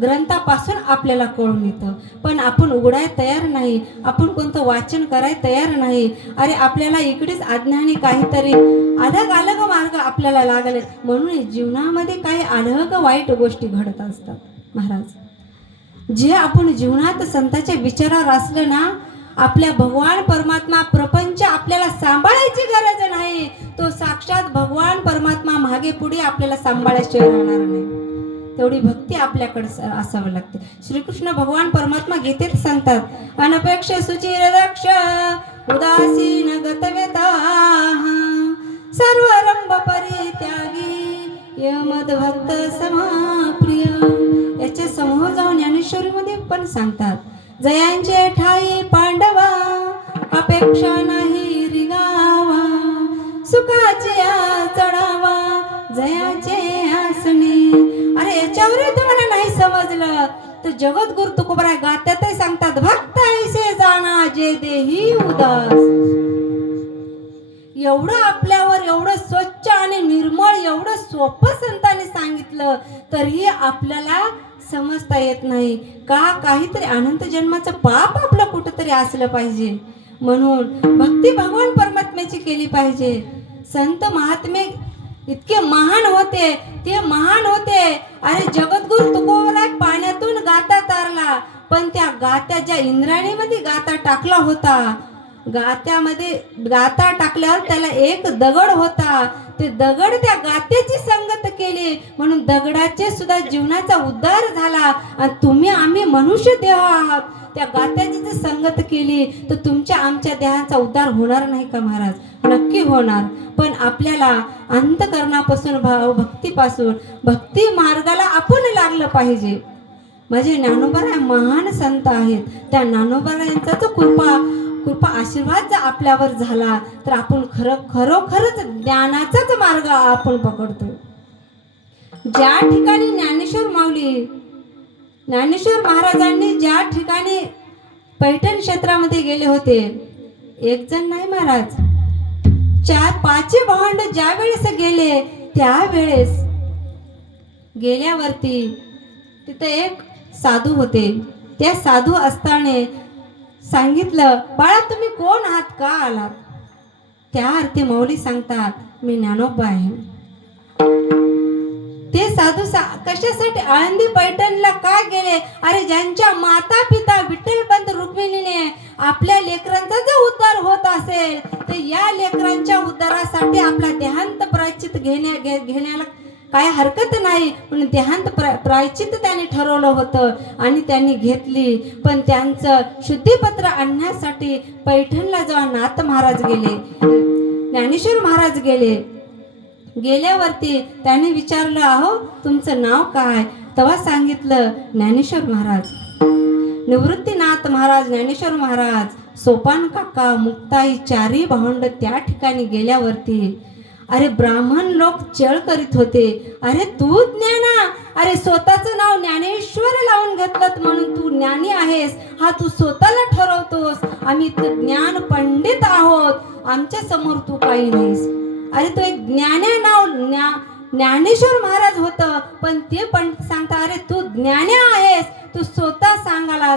ग्रंथापासून आपल्याला कळून येतं. पण आपण उघडायला तयार नाही. आपण कोणतं वाचन करायला तयार नाही. अरे आपल्याला इकडेच अज्ञानी काहीतरी अलग मार्ग आपल्याला लागले म्हणून जीवनामध्ये काही अलग वाईट गोष्टी घडत असतात महाराज. जे आपण जीवनात संतांच्या विचारावर असलं ना आपल्या भगवान परमात्मा प्रपंच आपल्याला सांभाळायची गरज नाही. तो साक्षात भगवान परमात्मा मागे पुढे आपल्याला सांभाळायशिवाय राहणार नाही. तेवढी भक्ती आपल्याकडे असावं लागते. श्रीकृष्ण भगवान परमात्मा गीतेत सांगतात अनपेक्ष सुचिर दक्ष उदासीन गतव्यता सर्व रंभ परित्यागी यमद भक्त समाप्रिय. याच्या समोर जाऊन ज्ञानेश्वरीमध्ये पण सांगतात जयांचे ठाई पांडवा अपेक्षा नाही रिगावा सुखाचे चढावा जयाचे आसने. अरे याच्यावरही तुम्हाला नाही समजलं तर जगद्गुरु तुकोबा गात्यातही सांगतात भक्त ऐसे जाना जे देही उदास. एवढं आपल्यावर एवढं स्वच्छ आणि निर्मळ एवढं सोपं संतांनी सांगितलं तरी आपल्याला समजता येत नाही का काहीतरी अनंत जन्माचं पाप आपलं कुठंतरी असलं पाहिजे. म्हणून भक्ती भगवान परमात्म्याची केली पाहिजे. संत महात्मे इतके महान होते ते महान होते. अरे जगद्गुरु तुकोबा पाण्यातून गाता तारला पण त्या गात्या ज्या इंद्रायणीमध्ये गाता टाकला होता गात्यामध्ये गाता टाकल्यावर त्याला एक दगड होता. ते दगड त्या गात्याची संगत केली म्हणून दगडाचे सुद्धा जीवनाचा उद्धार झाला. आणि तुम्ही आम्ही मनुष्य देह आहात त्या गात्याची जर संगत केली तर तुमच्या आमच्या देहाचा उद्धार होणार नाही का महाराज? नक्की होणार. पण आपल्याला अंतकरणापासून भाव भक्तीपासून भक्ती मार्गाला आपण लागलं पाहिजे. माझे ज्ञानोबा महान संत आहेत. त्या ज्ञानोबा यांचा तो कृपा आशीर्वाद जर आपल्यावर झाला तर आपण खरोखरच ज्ञानाचाच मार्ग आपण पकडतो. ज्या ठिकाणी ज्ञानेश्वर महाराजांनी ज्या ठिकाणी पैठण क्षेत्रामध्ये गेले होते एक जण नाही महाराज 4-5 भावंड ज्या वेळेस गेले त्यावेळेस गेल्यावरती तिथे एक साधू होते. त्या साधू असताना सांगितलं, बाळा तुम्ही कोण आहात, का आलात? त्या अर्थी माऊली सांगतात, मी ज्ञानोबा आहे. ते साधू कशासाठी आळंदी पैठणला का गेले? अरे ज्यांच्या माता पिता विठ्ठलपंत रुक्मिणीने आपल्या लेकरांचा जर उद्धार होत असेल तर या लेकरांच्या उद्धारासाठी आपला देहांत प्रायश्चित घेण्याला काय हरकत नाही. पण देहांत प्रायश्चित त्यांनी ठरवलं होतं आणि त्यांनी घेतली. पण त्यांचं शुद्धीपत्र आणण्यासाठी पैठणला जेव्हा नाथ महाराज गेले, ज्ञानेश्वर महाराज गेल्यावरती त्याने विचारलं, अहो तुमचं नाव काय? तेव्हा सांगितलं ज्ञानेश्वर महाराज. निवृत्तीनाथ महाराज, ज्ञानेश्वर महाराज, सोपान काका, मुक्ताई चारी भावंड त्या ठिकाणी गेल्यावरती अरे ब्राह्मण लोक चळ करीत होते. अरे तू ज्ञाना, अरे स्वतःचं नाव ज्ञानेश्वर लावून घेतलं म्हणून तू ज्ञानी आहेस, हा तू स्वतःला ठरवतोस. आम्ही ज्ञान पंडित आहोत, आमच्या समोर तू काही नाहीस. अरे तो एक ज्ञानेश्वर महाराज होतं, पण ते पण सांगता, अरे तू ज्ञान्या आहेस, तू स्वतः सांगाला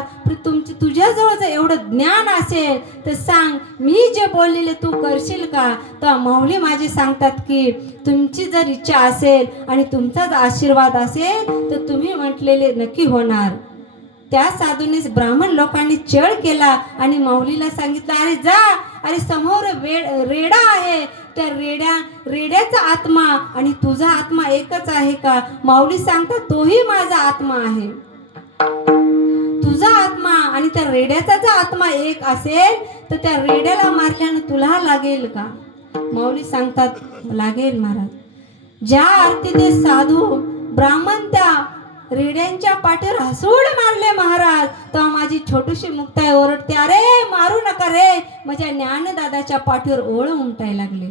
तुझ्याजवळ जर एवढं ज्ञान असेल तर सांग, मी जे बोललेले तू करशील का? तर माऊली माझे सांगतात की तुमची जर इच्छा असेल आणि तुमचाच आशीर्वाद असेल तर तुम्ही म्हटलेले नक्की होणार. त्या साधूने ब्राह्मण लोकांनी छळ केला आणि माऊलीला सांगितलं, अरे जा, अरे समोर रेडा आहे, त्या रेड्याचा आत्मा आणि तुझा आत्मा एकच आहे का? माऊली सांगतात, तोही माझा आत्मा आहे. तुझा आत्मा आणि त्या रेड्याचा जर आत्मा एक असेल तर त्या रेड्याला मारल्यानं तुला लागेल का? माऊली सांगतात, लागेल महाराज. ज्या अर्थी ते साधू ब्राह्मण त्या रेड्यांच्या पाठीवर हसूड मारले महाराज, तेव्हा माझी छोटीशी मुक्ताई ओरडते, अरे मारू नका रे. माझ्या ज्ञानदादाच्या पाठीवर ओळ उमटायला लागले.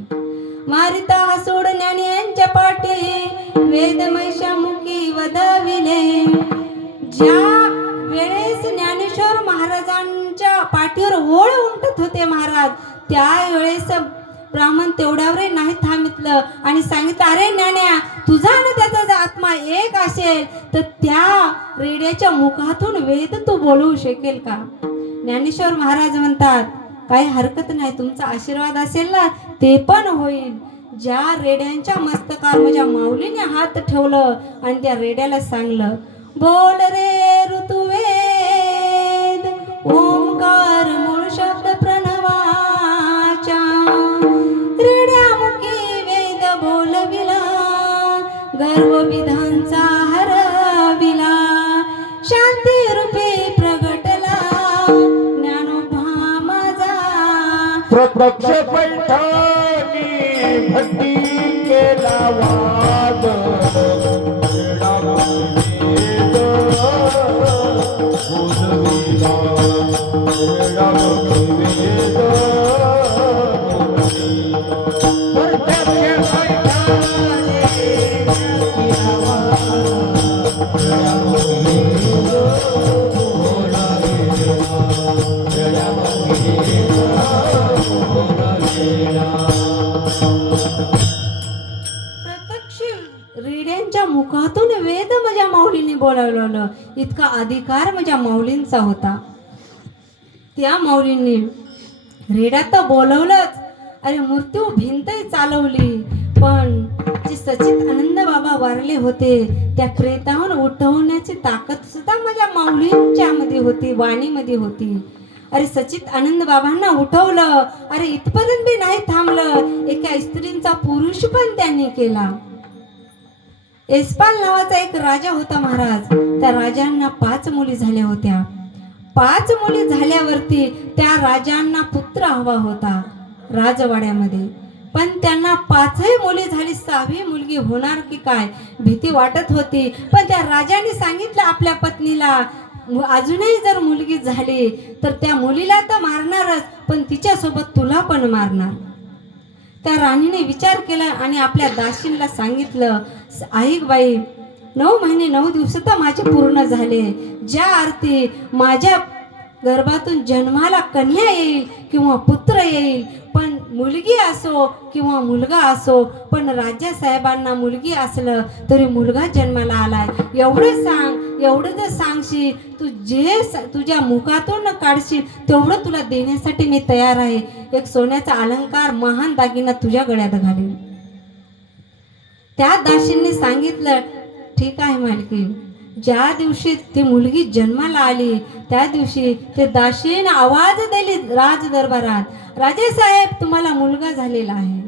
मारिता हसूड ज्ञानी यांच्या पाठी, वेद महिषामुखी वदविले. ज्या वेळेस ज्ञानेश्वर महाराजांच्या पाठीवर ओळ उमटत होते महाराज, त्यावेळेस ब्राह्मण तेवढ्यावर नाही थांबितलं आणि सांगितलं, अरे ज्ञान्या, तुझा ना त्याचा जर आत्मा एक असेल तर त्या रेड्याच्या मुखातून वेद तू बोलवू शकेल का? ज्ञानेश्वर महाराज म्हणतात, काही हरकत नाही, तुमचा आशीर्वाद असेल ना ते पण होईल. ज्या रेड्यांच्या मस्तकावर माझ्या माऊलीने हात ठेवलं आणि त्या रेड्याला सांगलं, बोल रे ऋतुवेद, ओंकार मूळ शब्द प्रणवाचा, रेड्यामुखी वेद बोलविला, गर्व विधांचा हरविला, शांती रूपी प्रगटला ज्ञानोबा माझा. प्रत्यक्ष पैठणी भक्ती केला वाद, रेड्यांच्या मुखातून वेद माझ्या माऊलीने बोलावलं, इतका अधिकार माझ्या माऊलींचा होता. त्या माऊलींनी रेड्या तर बोलवलंच, अरे मृत्यू भिंतही चालवली, पण जे सचित आनंद बाबा वारले होते त्या प्रेताहून उठवण्याची ताकद सुद्धा माझ्या माऊलींच्या मध्ये होती, वाणीमध्ये होती. अरे सचित आनंद बाबांना उठवलं. अरे इथपर्यंत बी नाही थांबलं, एका स्त्रीचा पुरुष पण त्यांनी केला. एस्पाल नावाचा एक राजा होता महाराज, त्या राजांना 5 मुली झाल्या होत्या. 5 मुली झाल्यावरती त्या राजांना पुत्र हवा होता राजवाड्यामध्ये, पण त्यांना 5ही मुली झाली, 6वी मुलगी होणार की काय भीती वाटत होती. पण त्या राजाने सांगितलं आपल्या पत्नीला, अजूनही जर मुलगी झाली तर त्या मुलीला तर मारणारच, पण तिच्यासोबत तुला पण मारणार. त्या राणीने विचार केला आणि आपल्या दासीला सांगितलं, ऐक बाई, 9 महिने 9 दिवस तर माझे पूर्ण झाले. ज्या अर्थी माझ्या गर्भातून जन्माला कन्या येईल किंवा पुत्र येईल, पण मुलगी असो किंवा मुलगा असो, पण राजा साहेबांना मुलगी असलं तरी मुलगा जन्माला आलाय एवढं सांग. एवढं जर सांगशील, तू जे तुझ्या मुखातून काढशील तेवढं तुला देण्यासाठी मी तयार आहे. एक सोन्याचा अलंकार, महान दागिना तुझ्या गळ्यात घालीन. त्या दासींनी सांगितलं, ठीक आहे मालकीन. ज्या दिवशी ती मुलगी जन्माला आली त्या दिवशी ते दासीन आवाज दिली राज दरबारात, राजे साहेब तुम्हाला मुलगा झालेला आहे.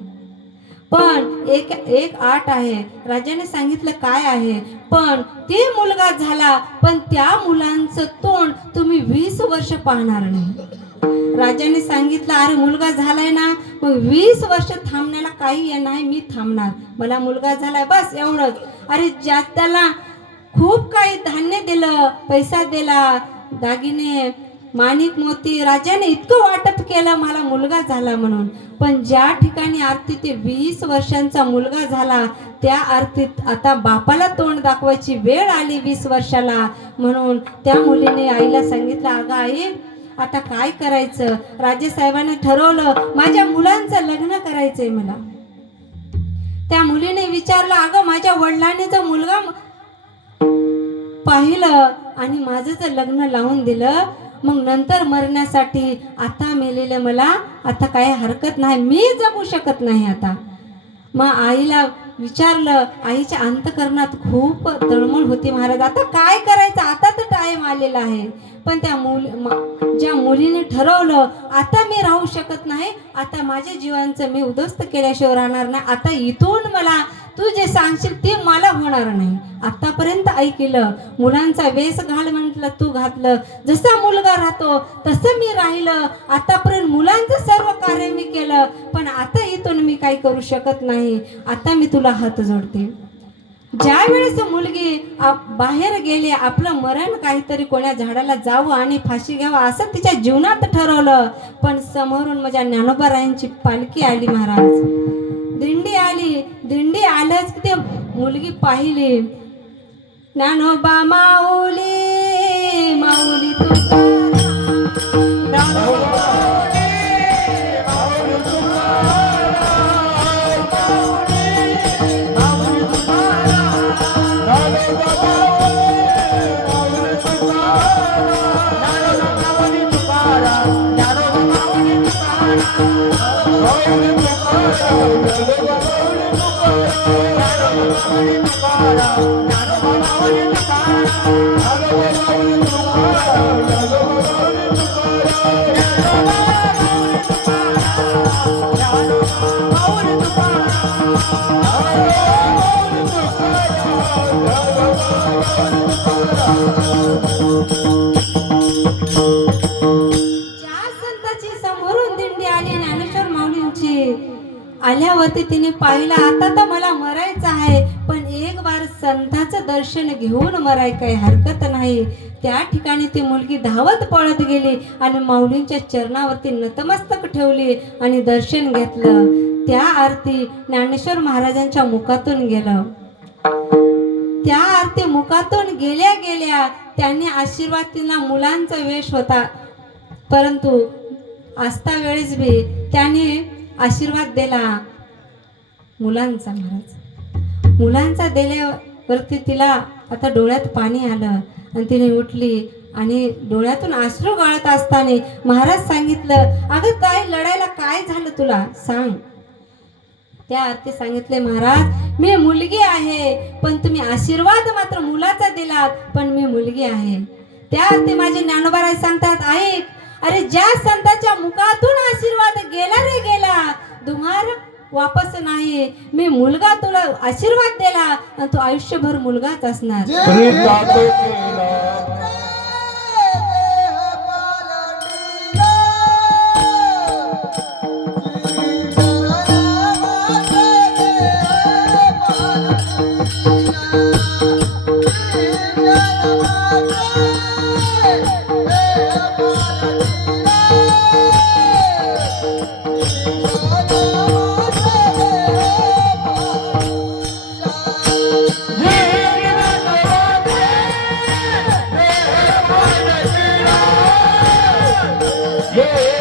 पण एक आट आहे. राजाने सांगितलं काय आहे? पण ते मुलगा झाला पण त्या मुलांचं तोंड तुम्ही 20 वर्ष पाहणार नाही. राजाने सांगितलं अरे मुलगा झालाय ना, मग 20 वर्ष थांबण्याला काही नाही, मी थांबणार. मला मुलगा झालाय बस एवढंच. अरे ज्या त्याला खूप काही धान्य दिलं, पैसा दिला, दागिने, माणिक मोती, राजाने इतकं वाटप केलं मला मुलगा झाला म्हणून. पण ज्या ठिकाणी आरती ते 20 वर्षांचा मुलगा झाला त्या आरतीत आता बापाला तोंड दाखवायची वेळ आली 20 वर्षाला. म्हणून त्या मुलीने आईला सांगितलं, अगं आई आता काय करायचं? राजेसाहेबांनी ठरवलं माझ्या मुलांचं लग्न करायचंय मला. त्या मुलीने विचारलं, अगं माझ्या वडिलांनी जर मुलगा पाहिलं आणि माझं जर लग्न लावून दिलं, मग नंतर मरण्यासाठी आता मेलेले मला आता काही हरकत नाही, मी जगू शकत नाही आता. मग आईला विचारलं, आईच्या अंतकरणात खूप तळमळ होती, महाराज आता काय करायचं? आता तर टाइम आलेला आहे. पण त्या ज्या मुलीने ठरवलं आता मी राहू शकत नाही, आता माझ्या जीवांचं मी उद्ध्वस्त केल्याशिवाय राहणार नाही, आता इथून मला तू जे सांगशील ते मला होणार नाही. आतापर्यंत ऐकलं, मुलांचा वेश घाल म्हटलं तू घातलं, जसा मुलगा राहतो तसं मी राहिलं, आतापर्यंत मुलांचं सर्व कार्य मी केलं, पण आता इथून मी काही करू शकत नाही, आता मी तुला हात जोडते. ज्या वेळेस मुलगी बाहेर गेली, आपलं मरण काहीतरी कोण्या झाडाला जावं आणि फाशी घ्यावं असं तिच्या जीवनात ठरवलं. पण समोरून माझ्या ज्ञानोबारायांची पालखी आली महाराज, दिंडी आली. दिंडी आल्याच ते मुलगी पाहिली, ज्ञानोबा माऊली माऊली तुकाराम, आल्यावरती तिने पाहिलं आता तर मला मरायचं आहे, पण एक बार संताचं दर्शन घेऊन मराय काही हरकत नाही. त्या ठिकाणी ती मुलगी धावत पळत गेली आणि माऊलींच्या चरणावरती नतमस्तक ठेवली आणि दर्शन घेतलं. त्या आरती ज्ञानेश्वर महाराजांच्या मुखातून गेलं. त्या आरती मुखातून गेल्या गेल्या त्यांनी आशीर्वाद, तिला मुलांचा वेश होता परंतु आस्था वेळेस बी त्याने आशीर्वाद दिला मुलांचा. महाराज मुलांचा दिल्यावरती तिला आता डोळ्यात पाणी आलं आणि तिने उठली आणि डोळ्यातून अश्रू गळत असताना महाराज सांगितलं, अगं काय लढायला काय झालं तुला सांग. त्या आरती सांगितले, महाराज मी मुलगी आहे पण तुम्ही आशीर्वाद मात्र मुलाचा दिलात, पण मी मुलगी आहे. त्या आरती माझे ज्ञानोबाराय सांगतात, ऐक अरे ज्या संतांच्या मुखातून आशीर्वाद गेला रे गेला, दुमार वापस नाही. मी मुलगा तुला आशीर्वाद दिला आणि तू आयुष्यभर मुलगाच असणार. Yeah.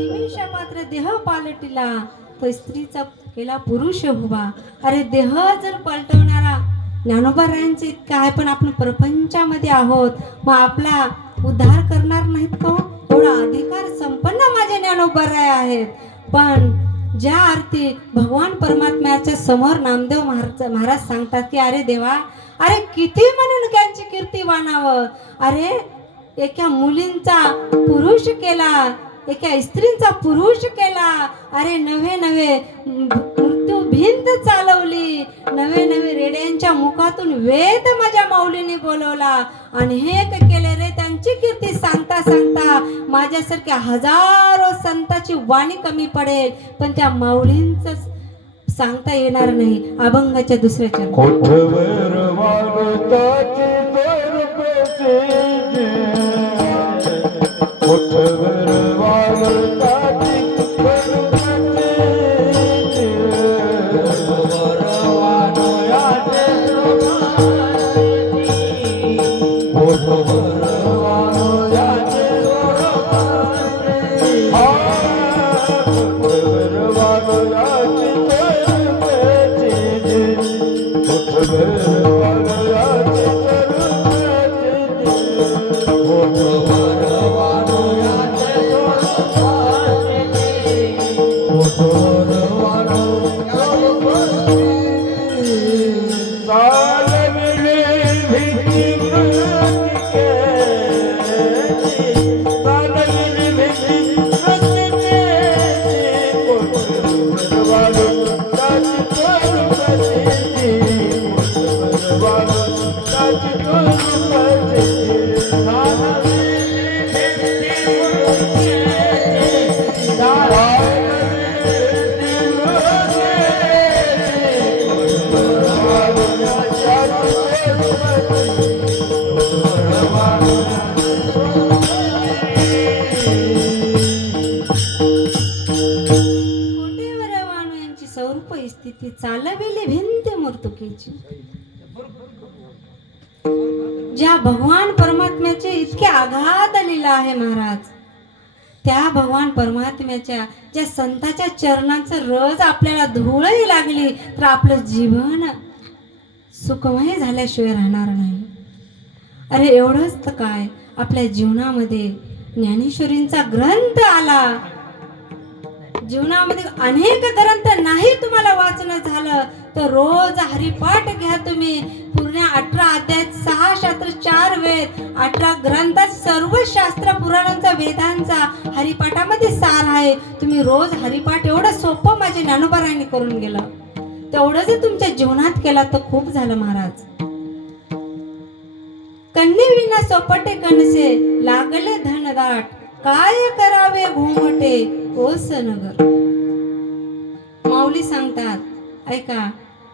निमिषा पात्र देह पालटिला तो स्त्रीचा केला पुरुष उभा. अरे देह जर पलटवणारा ज्ञानोबारायांचे इतकं आहे, पण आपण प्रपंचामध्ये आहोत, मग आपला उद्धार करणार नाहीत का? एवढा अधिकार संपन्न माझे ज्ञानोबाराय आहेत. पण ज्या अर्थी भगवान परमात्म्याच्या समोर नामदेव महाराज सांगतात की अरे देवा, अरे किती म्हणून त्यांची कीर्ती वाणावं. अरे एका मुलींचा पुरुष केला, एका स्त्रींचा पुरुष केला. अरे नवे नवे मृत्यू भिंत चालवली, नवे नवे रेड्यांच्या मुखातून वेद माझ्या माऊलीने बोलवला. आणि हे केले रे, त्यांची कीर्ती सांगता सांगता माझ्यासारख्या हजारो संतांची वाणी कमी पडेल, पण त्या माऊलींच सांगता येणार नाही. अभंगाच्या दुसऱ्या चरणात कोठवर वाळताचे स्वरूपाचे कोठवर वाळताचे स्वरूपाचे कोठवर वाळयाचे कोठवर वाळयाचे कोठवर वाळयाचे स्थिती चालविली भिंत मर्तुकीची. ज्या भगवान परमात्म्याचे इतके आघात लीला आहे महाराज, त्या भगवान परमात्म्याच्या ज्या संतांच्या चरणांचं रज आपल्याला धुळही लागली तर आपलं जीवन सुखमय झाल्याशिवाय राहणार नाही. अरे एवढंच तर काय, आपल्या जीवनामध्ये ज्ञानेश्वरींचा ग्रंथ आला. जीवनामध्ये अनेक ग्रंथ नाही तुम्हाला वाचन झालं तर रोज हरिपाठ घ्या तुम्ही. पूर्ण 18 अध्याय, 6 शास्त्र, 4 वेद, 18 ग्रंथात सर्व शास्त्र पुराणांचा वेदांचा हरिपाठामध्ये सार आहे. तुम्ही रोज हरिपाठ एवढं सोपं माझ्या ज्ञानोबारायांनी करून गेलं, तेवढं जर तुमच्या जीवनात केला तर खूप झालं महाराज. कन्नी विना सोपटे कणसे लागले धनदाट, काय करावे घुमटे ओस नगर. माऊली सांगतात ऐका,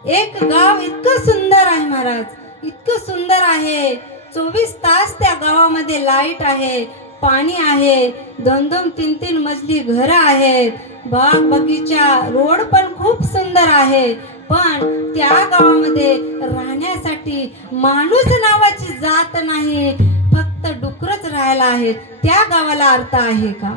एक गाव इतकं सुंदर आहे महाराज, इतकं सुंदर आहे. 24 तास त्या गावामध्ये लाईट आहे, पाणी आहे, 2-2, 3-3 मजली घरं आहेत, बाग बगीचा, रोड पण खूप सुंदर आहे. पण त्या गावामध्ये राहण्यासाठी माणूस नावाची जात नाही, फक्त डुकरच राहायला आहेत. त्या गावाला अर्थ आहे का?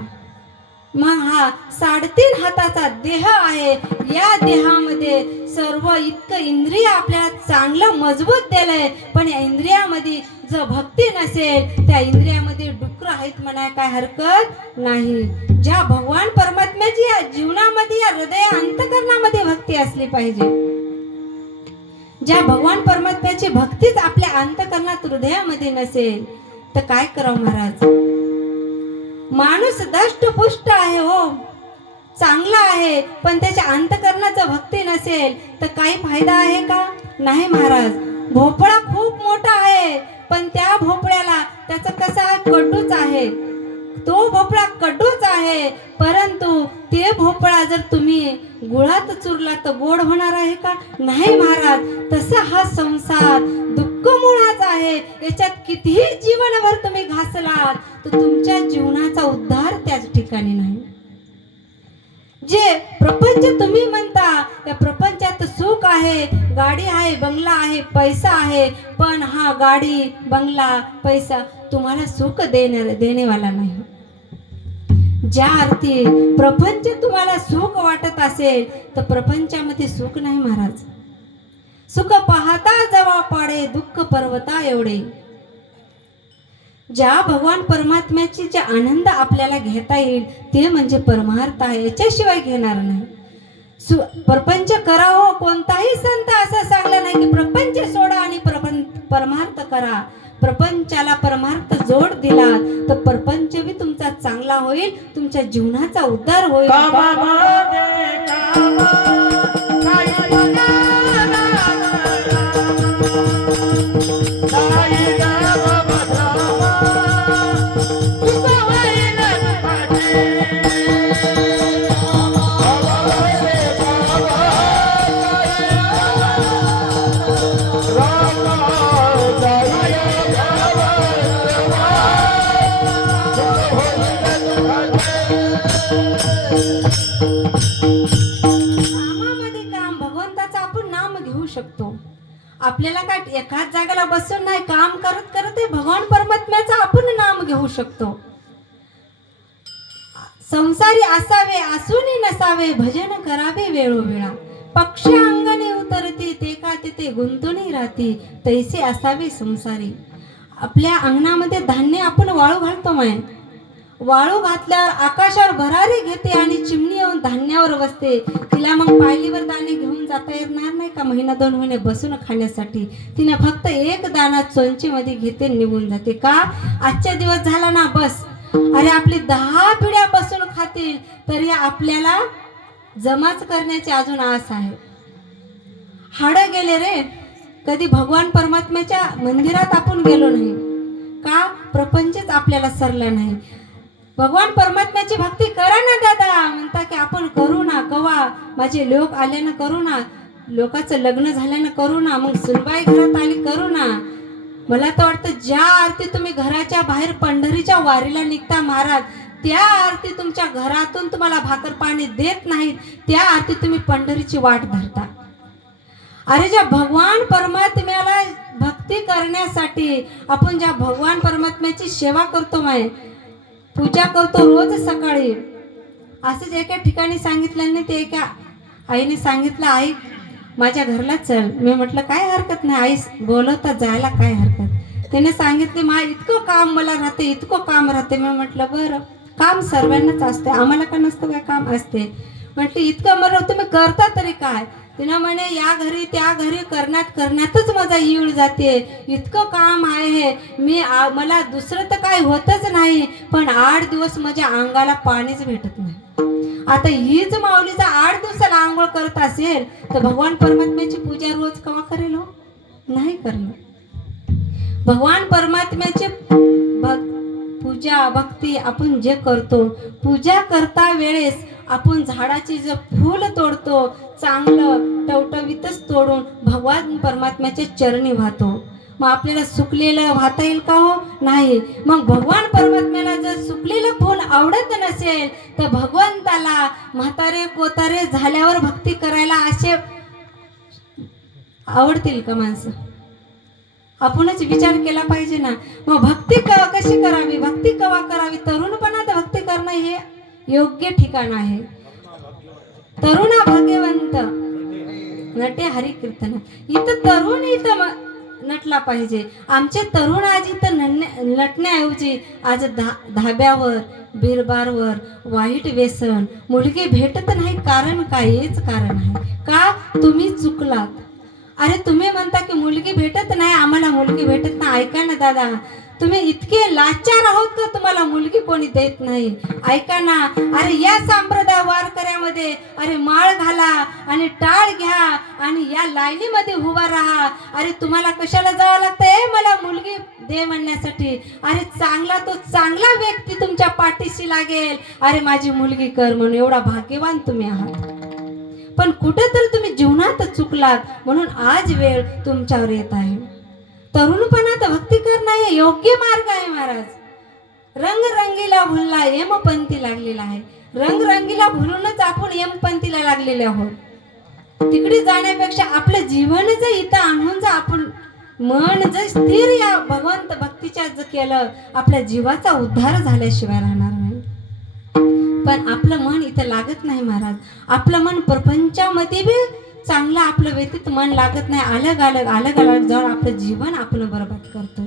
मग हा 3.5 हाताचा देह आहे, या देहामध्ये सर्व इतकं इंद्रिय आपल्याला चांगलं मजबूत दिलंय, पण या इंद्रियामध्ये जर भक्ती नसेल, त्या इंद्रियामध्ये डुकर आहेत म्हणाय काय हरकत नाही. ज्या भगवान परमात्म्याची या जीवनामध्ये, या हृदय अंतकरणामध्ये भक्ती असली पाहिजे. ज्या भगवान परमात्म्याची भक्तीच आपल्या अंतकरणात, हृदयामध्ये नसेल तर काय करावं महाराज? माणूस दष्टपुष्ट आहे, हो चांगला आहे, पण त्याच्या अंतकरणात जर भक्ती नसेल तर काही फायदा आहे का? नाही महाराज. भोपळा खूप मोठा आहे, पण त्या भोपळ्याला त्याचं कसा कडूच आहे, तो भोपळा कडूच आहे, परंतु ते भोपळा जर तुम्ही गुळात चुरला तर गोड होणार आहे का? नाही महाराज. तसा हा संसार दुःख मुळाचा आहे, याच्यात कितीही जीवनभर तुम्ही घासलात तर तुमच्या जीवनाचा उद्धार त्याच ठिकाणी नाही. जे प्रपंच तुम्ही म्हणता त्या प्रपंचात सुख आहे, गाडी आहे, बंगला आहे, पैसा आहे, पण हा गाडी बंगला पैसा तुम्हाला सुख देणेवाला नाही. ज्या अर्थी प्रपंच तुम्हाला सुख वाटत असेल तर प्रपंचामध्ये सुख नाही महाराज. सुख पाहता जवा पाडे दुःख पर्वता एवढे. ज्या भगवान परमात्म्याची जे आनंद आपल्याला घेता येईल ते म्हणजे परमार्थ आहे, याच्याशिवाय घेणार नाही. प्रपंच करा हो, कोणताही संत असं सांगला नाही की प्रपंच सोडा आणि परमार्थ करा. प्रपंचाला परमार्थ जोड दिला तर प्रपंच बी तुमचा चांगला होईल, तुमच्या जीवनाचा उद्धार होईल. कामामध्ये काम, भगवंताचं आपण नाम घेऊ शकतो. आपल्याला काय एकाच जागेला बसून नाही, काम करत करत भगवान परमात्म्याचं आपण नाम घेऊ शकतो. संसारी असावे असूनी नसावे, भजन करावे वेळोवेळा. पक्षी अंगणी उतरती ते का तिथे गुंतून राहती, तैसे असावे संसारी. आपल्या अंगणामध्ये धान्य आपण वाळू घालतो माय, वाळू घातल्यावर आकाशावर भरारी घेते आणि चिमणी येऊन धान्यावर बसते. तिला मग पायलीवर दाणे घेऊन जाता येणार नाही का महिना 2 महिने बसून खाण्यासाठी? तिने फक्त एक दाणा चोंचीमध्ये घेते, निघून जाते. का? आजच्या दिवस झाला ना बस. अरे आपली 10 पिढ्या बसून खातील तरी आपल्याला जमाच करण्याची अजून आस आहे. हाडं गेले रे, कधी भगवान परमात्म्याच्या मंदिरात आपण गेलो नाही. का? प्रपंचच आपल्याला सरला नाही. भगवान परमात्म्याची भक्ती करा ना दादा, म्हणता की आपण करू ना. कवा? माझे लोक आल्यानं करू ना, लोकांचं लग्न झाल्यानं करू ना, मग सुनबाई घरात आली करू ना. मला तर वाटतं ज्या आरती तुम्ही घराच्या बाहेर पंढरीच्या वारीला निघता महाराज, त्या आरती तुमच्या घरातून तुम्हाला भाकर पाणी देत नाहीत, त्या आरती तुम्ही पंढरीची वाट धरता. अरे ज्या भगवान परमात्म्याला भक्ती करण्यासाठी आपण ज्या भगवान परमात्म्याची सेवा करतो माय, पूजा करतो रोज सकाळी. असंच एका ठिकाणी सांगितलं नाही, ते एका आईने सांगितलं, आई माझ्या घरला चल. मी म्हटलं काय हरकत नाही आई, बोलवता जायला काय हरकत. त्याने सांगितले मा इतकं काम मला राहते, इतकं काम राहते. मी म्हटलं बरं, काम सर्वांनाच असते, आम्हाला का नसतं काय काम असते. म्हटलं इतकं मला तुम्ही करता तरी काय? तिनं म्हणे या घरी त्या घरी करण्यातच माझा ईळ जाते, इतकं काम आहे. मला दुसरं तर काय होतच नाही, पण 8 दिवस माझ्या अंगाला पाणीच भेटत नाही. आता हीच माऊलीचा 8 दिवसाला आंघोळ करत असेल तर भगवान परमात्म्याची पूजा रोज केव्हा करेल हो? नाही करणार. भगवान परमात्म्याची पूजा भक्ती आपण जे करतो, पूजा करता वेळेस आपण झाडाची जे फूल तोडतो, चांगलं टवटवीतच तोडून भगवान परमात्म्याच्या चरणी वाहतो. मग आपल्याला सुकलेलं वाहता येईल का हो? नाही. मग भगवान परमात्म्याला जर सुकलेलं फूल आवडत नसेल तर भगवंताला म्हातारे कोतारे झाल्यावर भक्ती करायला असे आवडतील का माणसं? आपणच विचार केला पाहिजे ना. मग भक्ती कशी करावी, भक्ती केव्हा करावी? तरुणपणात भक्ती करणं हे योग्य ठिकाण आहे. तरुणा भाग्यवंत नटे हरी कीर्तन. इथं तरुण इथं नटला पाहिजे. आमचे तरुण आज इथं नटण्याऐवजी आज धाब्यावर बिरबारवर वाईट व्यसन, मुलगी भेटत नाही. कारण काय? हेच कारण आहे. का? तुम्ही चुकलात. अरे तुम्ही म्हणता की मुलगी भेटत नाही, आम्हाला मुलगी भेटत नाही. ऐका ना दादा, तुम्ही इतके लाचार आहोत का तुम्हाला मुलगी कोणी देत नाही? ऐका ना, अरे या संप्रदाय वारकऱ्यामध्ये अरे माळ घाला आणि टाळ घ्या आणि या लाईनीमध्ये उभा राहा. अरे तुम्हाला कशाला जावं लागतंय मला मुलगी दे म्हणण्यासाठी? अरे तो चांगला व्यक्ती तुमच्या पाठीशी लागेल, अरे माझी मुलगी कर म्हणून. एवढा भाग्यवान तुम्ही आहात. पण कुठेतरी तुम्ही जीवनात चुकलात, म्हणून आज वेळ तुमच्यावर येत आहे. तरुणपणात भक्ती करणं हे योग्य मार्ग आहे महाराज. रंग रंगीला भुलला हेमपंथी लागलेला आहे. रंगरंगीला भुलूनच आपण यमपंथीला लागलेले आहोत. तिकडे जाण्यापेक्षा आपलं जीवन जर इथं आणून जर आपण मन जर स्थिर या भगवंत भक्तीच्या जर केलं, आपल्या जीवाचा उद्धार झाल्याशिवाय राहणार नाही. पण आपलं मन इथं लागत नाही महाराज. आपलं मन प्रपंचामध्ये बी चांगलं आपलं व्यतीत मन लागत नाही. अलग अलग जाऊन आपलं जीवन आपण बरबाद करतोय.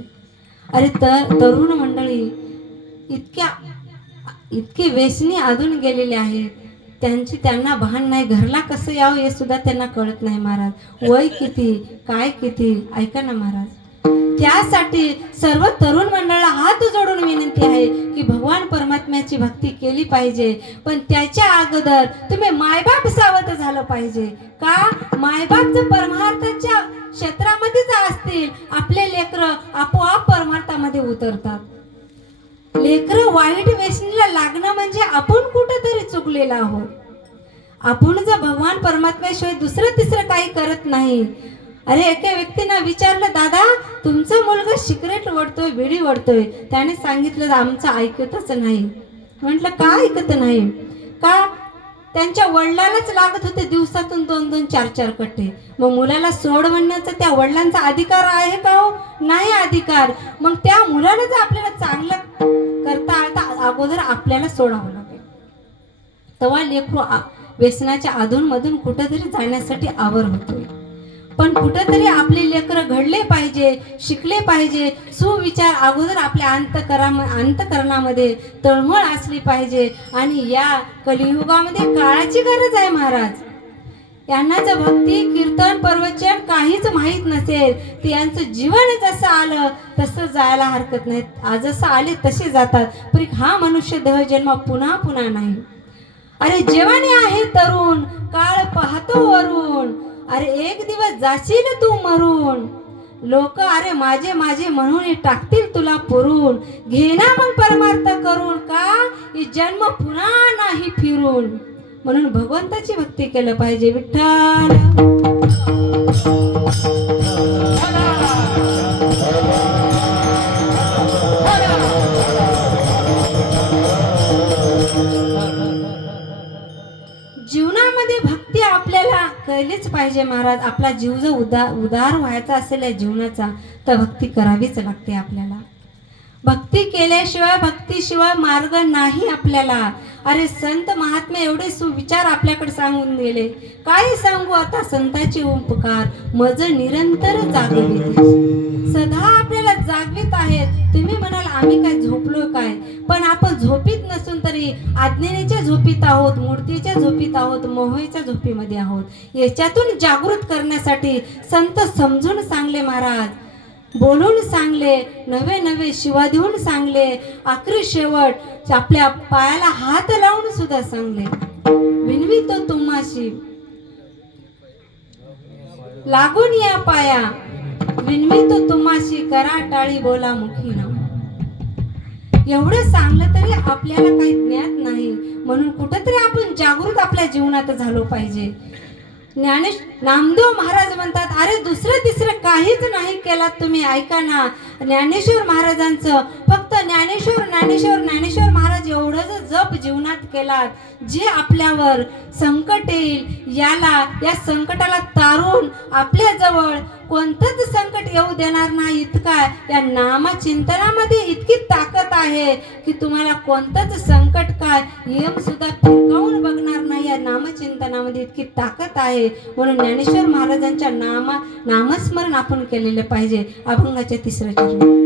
अरे तरुण मंडळी इतके व्यसनी अधून गेलेले आहेत. त्यांना भान नाही, घरला कसं यावं हे सुद्धा त्यांना कळत नाही महाराज. वय किती काय किती ऐका ना महाराज. त्यासाठी सर्व तरुण मंडळाला हात जोडून विनंती आहे की भगवान परमात्म्याची भक्ती केली पाहिजे. पण त्याच्या अगोदर तुम्ही मायबाप सावध झालं पाहिजे. का? मायबाप जर परमार्थाच्या क्षेत्रामध्येच असतील, आपले लेकरं आपोआप परमार्थामध्ये उतरतात. लेकरं वाईट व्यसनीला लागणं म्हणजे आपण कुठंतरी चुकलेलं आहोत. आपण जर भगवान परमात्म्याशिवाय दुसरं तिसरं काही करत नाही. अरे एका व्यक्तीनं विचारलं, दादा तुमचा मुलगा सिगरेट ओढतोय, बिडी ओढतोय. त्याने सांगितलं आमचं ऐकतच नाही. म्हटलं का ऐकत नाही? का? त्यांच्या वडिलालाच लागत होते दिवसातून 2-2 4-4 कट्टे. मग मुलाला सोड म्हणण्याचा त्या वडिलांचा अधिकार आहे का हो? नाही अधिकार. मग त्या मुलाला जर आपल्याला चांगलं करता आलं अगोदर आपल्याला सोडावं लागेल. तेव्हा लेकरू व्यसनाच्या अधूनमधून कुठंतरी जाण्यासाठी आवर होतोय. पण कुठंतरी आपले लेकरं घडले पाहिजे, शिकले पाहिजे. सुविचार अगोदर आपल्या अंतकरणामध्ये तळमळ असली पाहिजे. आणि या कलियुगामध्ये काळाची गरज आहे महाराज. यांना जर भक्ती कीर्तन प्रवचन काहीच माहीत नसेल तर यांचं जीवन जसं आलं तसं जायला हरकत नाही. आज जसं आले तसे जातात. पण हा मनुष्य देह जन्म पुन्हा पुन्हा नाही. अरे जेवाने आहे तरुण, काळ पाहतो वरून. अरे एक दिवस जाशील तू मरून. लोक अरे माझे माझे म्हणून टाकतील तुला पुरून. घेना मग परमार्थ करून. का? ही जन्म पुन्हा नाही फिरून. म्हणून भगवंताची भक्ती केलं पाहिजे. विठ्ठल जीवनामध्ये भक्ती आपल्याला केलीच पाहिजे महाराज. आपला जीव जर उदार व्हायचा असेल या जीवनाचा तर भक्ती करावीच लागते आपल्याला. भक्ती केल्याशिवाय भक्तीशिवाय मार्ग नाही आपल्याला. अरे संत महात्मे एवढे सुविचार आपल्याकडे सांगून गेले. काय सांगू आता संताचे उपकार. मज निरंतर जागविते. सदा आपल्याला जागवित आहेत. तुम्ही म्हणाल आम्ही काय झोपलो काय? पण आपण झोपीत नसून तरी अज्ञानाच्या झोपीत आहोत, मूर्तीच्या झोपीत आहोत, मोहाच्या झोपीमध्ये आहोत. याच्यातून जागृत करण्यासाठी संत समजून सांगले महाराज, बोलून सांगले, नवे नवे शिवा देऊन सांगले, आखरी शेवट आपल्या पायाला हात लावून सुद्धा सांगले. विनवितो तुम्हाशी लागून या पाया, विनवितो तुम्हाशी करा टाळी बोला मुखी ना. एवढं सांगलं तरी आपल्याला काही ज्ञात नाही. म्हणून कुठंतरी आपण जागृत आपल्या जीवनात झालो पाहिजे. नामदेव महाराज म्हणतात, अरे दुसरं तिसरं काहीच नाही केलात तुम्ही. ऐका ना ज्ञानेश्वर महाराजांचं. फक्त ज्ञानेश्वर महाराज एवढं जप जीवनात केलात. जे आपल्यावर संकट येईल या संकटाला तारून आपल्या जवळ कोणतंच संकट येऊ देणार नाही. इतका या नामचिंतनामध्ये इतकी ताकद आहे की तुम्हाला कोणतंच संकट काय यम सुद्धा फिरकावून बघणार नाही. या नामचिंतनामध्ये इतकी ताकद आहे. म्हणून ज्ञानेश्वर महाराजांच्या नामस्मरण आपण केलेलं पाहिजे. अभंगाच्या 3रा चरण.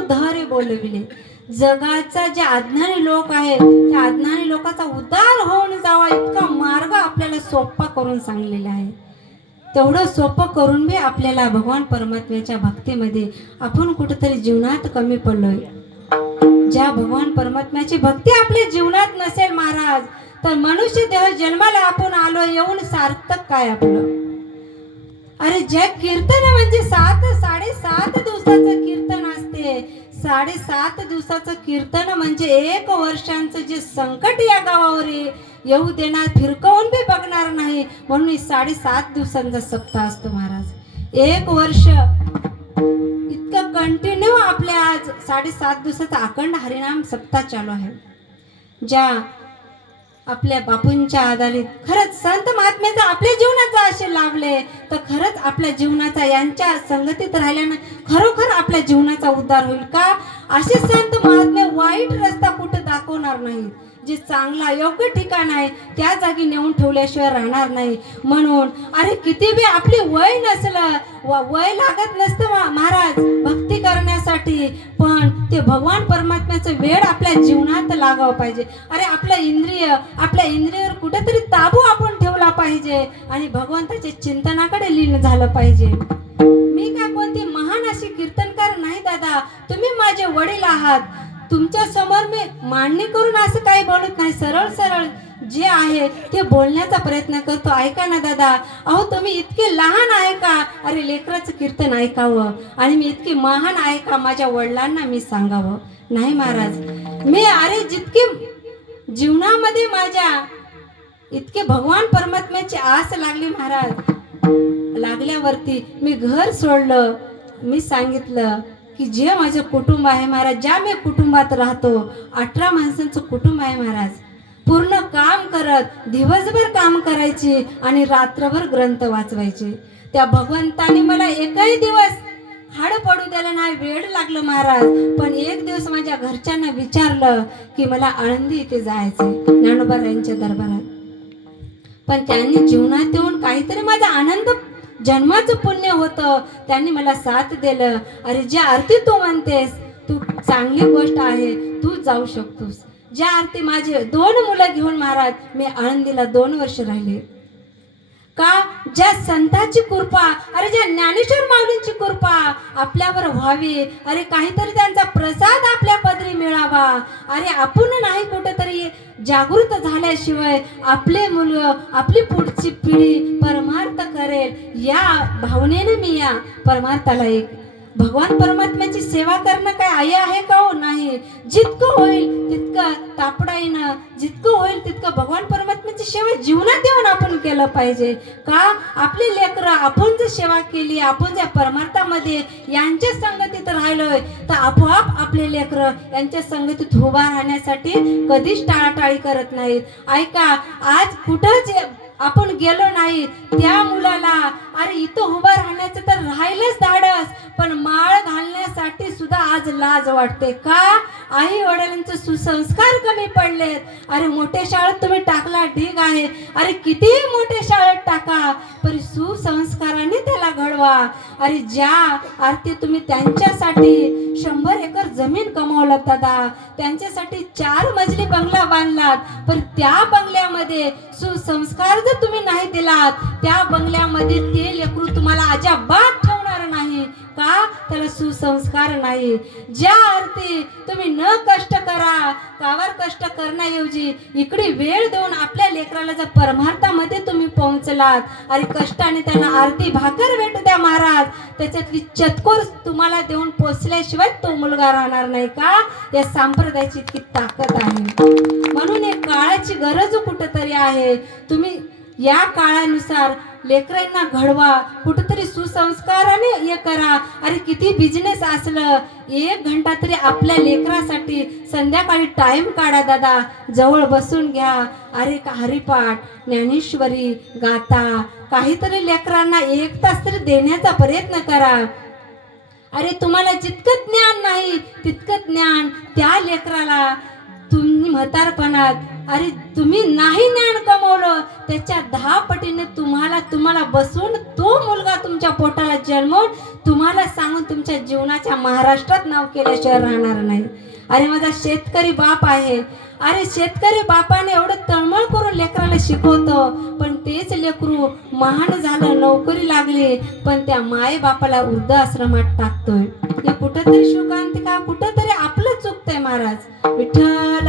उद्धारे बोलविले. जगाचा जे अज्ञानी लोक आहे त्या अज्ञानी लोकांचा उद्धार होऊन जावा इतका मार्ग आपल्याला सोपा करून सांगलेला आहे. तेवढं सोपं करून बी आपल्याला भगवान परमात्म्याच्या भक्तीमध्ये आपण कुठेतरी जीवनात कमी पडलोय. ज्या भगवान परमात्म्याची भक्ती आपल्या जीवनात नसेल महाराज तर मनुष्य देह जन्माला आपण आलो येऊन सार्थक काय आपलं. अरे जे कीर्तन म्हणजे 7-7.5 दिवसाचं कीर्तन असते. 7.5 दिवसाचं कीर्तन म्हणजे 1 वर्षांचं जे संकट या गावावर येऊ देणार फिरकवून बी बघणार नाही म्हणून 7.5 दिवसांचा सप्ताह असतो महाराज. 1 वर्ष इतकं कंटिन्यू आपल्या आज 7.5 दिवसाचा अखंड हरिनाम सप्ताह चालू आहे. ज्या आपल्या बापूंच्या आधारित खरंच संत महात्म्याचा आपल्या जीवनाचा आशय लाभले तर खरंच आपल्या जीवनाचा यांच्या संगतीत राहिल्यानं खरोखर आपल्या जीवनाचा उद्धार होईल का. असे संत महात्मे वाईट रस्ता कुठं दाखवणार नाही. जे चांगला योग्य ठिकाण आहे त्या जागी नेऊन ठेवल्याशिवाय राहणार नाही. म्हणून अरे किती बी आपली वय नसलं वय लागत नसतं महाराज भक्ती करण्यासाठी पण ते भगवान परमात्म्याचं वेळ आपल्या जीवनात लागावं पाहिजे. अरे आपल्या इंद्रियावर कुठेतरी ताबू आपण ठेवला पाहिजे आणि भगवंताच्या चिंतनाकडे लीन झालं पाहिजे. मी काय कोणती महान अशी कीर्तनकार नाही दादा. तुम्ही माझे वडील आहात. तुमच्या समोर मी मांडणी करून असं काही बोलत नाही. सरळ सरळ जे आहे ते बोलण्याचा प्रयत्न करतो. ऐका ना दादा. अहो तुम्ही इतके लहान आहे का. अरे लेकराचं कीर्तन ऐकावं आणि मी इतकी महान आहे का माझ्या वडिलांना मी सांगावं. नाही महाराज मी अरे जितकी जीवनामध्ये माझ्या इतके भगवान परमात्म्याची आस लागली महाराज. लागल्यावरती मी घर सोडलं. मी सांगितलं की जे माझं कुटुंब आहे महाराज ज्या मी कुटुंबात राहतो 18 माणसांचं कुटुंब आहे महाराज. पूर्ण काम करत दिवसभर काम करायचे आणि रात्रभर ग्रंथ वाचवायचे. त्या भगवंताने मला एकही दिवस हाड पडू द्यायला नाही. वेळ लागलं महाराज. पण एक दिवस माझ्या घरच्यांना विचारलं की मला आळंदी इथे जायचंय ज्ञानोबारायांच्या दरबारात. पण त्यांनी जीवनात येऊन काहीतरी माझा आनंद जन्माचं पुण्य होतं. त्यांनी मला साथ दिलं. अरे ज्या आरती तू म्हणतेस तू चांगली गोष्ट आहे तू जाऊ शकतोस. ज्या आरती माझे 2 मुलं घेऊन महाराज मी आळंदीला 2 वर्ष राहिले का. ज्या संतांची कृपा अरे ज्या ज्ञानेश्वर माऊलींची कृपा आपल्यावर व्हावी. अरे काहीतरी त्यांचा प्रसाद आपल्या पदरी मिळावा. अरे आपण नाही कुठेतरी जागृत झाल्याशिवाय आपले मुलं आपली पुढची पिढी परमार्थ करेल या भावनेने मी या परमार्थाला एक भगवान परमात्म्याची सेवा करणं काय आई आहे का हो. नाही. जितकं होईल तितकं तापडाईनं जितकं होईल तितकं भगवान परमात्म्याची सेवा जीवनात येऊन आपण केलं पाहिजे का. आपली लेकरं आपण जर सेवा केली आपण ज्या परमार्थामध्ये यांच्या संगतीत राहिलोय तर आपोआप आपले लेकरं यांच्या संगतीत उभा राहण्यासाठी कधीच टाळाटाळी करत नाहीत. ऐका आज कुठंच आपण गेलो नाही त्या मुलाला अरे इथं उभं राहण्याचं तर राहिलंच धाडस पण माळ घालण्यासाठी सुद्धा आज लाज वाटते का. आई वडिलांचे सुसंस्कार कमी पडलेत. अरे मोठ्या शाळेत तुम्ही टाकला ठीक आहे. अरे कितीही मोठ्या शाळेत टाका पण सुसंस्काराने त्याला घडवा. अरे ज्या आरती तुम्ही त्यांच्यासाठी 100 एकर जमीन कमावलात दादा. त्यांच्यासाठी 4 मजली बंगला बांधलात पण त्या बंगल्यामध्ये सुसंस्कार जर तुम्ही नाही दिलात त्या बंगल्यामध्ये ते लेकरू तुम्हाला अजिबात ठेवणार नाही का. त्याला सुसंस्कार नाही. ज्या आरती तुम्ही न कष्ट करा कावर कष्ट करण्याऐवजी इकडे वेळ देऊन आपल्या लेकराला जर परमार्थामध्ये तुम्ही पोहोचलात अरे कष्टाने त्यांना आरती भाकर भेटू द्या महाराज. त्याच्यातली चतकोर तुम्हाला देऊन पोचल्याशिवाय तो मुलगा राहणार नाही का. या संप्रदायाची इतकी ताकद आहे. म्हणून एक काळाची गरज कुठेतरी आहे. तुम्ही या काळानुसार लेकरांना घडवा कुठेतरी सुसंस्काराने हे करा. अरे किती बिझनेस असलं 1 घंटा तरी आपल्या लेकरासाठी संध्याकाळी टाइम काढा दादा. जवळ बसून घ्या. अरे हरिपाठ ज्ञानेश्वरी गाथा काहीतरी लेकरांना 1 तास तरी देण्याचा प्रयत्न करा. अरे तुम्हाला जितकं ज्ञान नाही तितकं ज्ञान त्या लेकराला तुम्ही म्हातारपणात अरे तुम्ही नाही ज्ञान कमवलं त्याच्या 10 पटीने तुम्हाला बसून तो मुलगा तुमच्या पोटाला जन्मून तुम्हाला सांगून तुमच्या जीवनाच्या महाराष्ट्रात नाव केल्याशिवाय राहणार नाही. अरे माझा शेतकरी बाप आहे. अरे शेतकरी बापाने एवढं तळमळ करून लेकराला शिकवतो, पण तेच लेकरू महान झालं, नोकरी लागली, पण त्या माये बापाला वृद्धाश्रमात टाकतोय. हे कुठंतरी शोकांतिका, कुठंतरी आपलं चुकतंय महाराज. विठ्ठल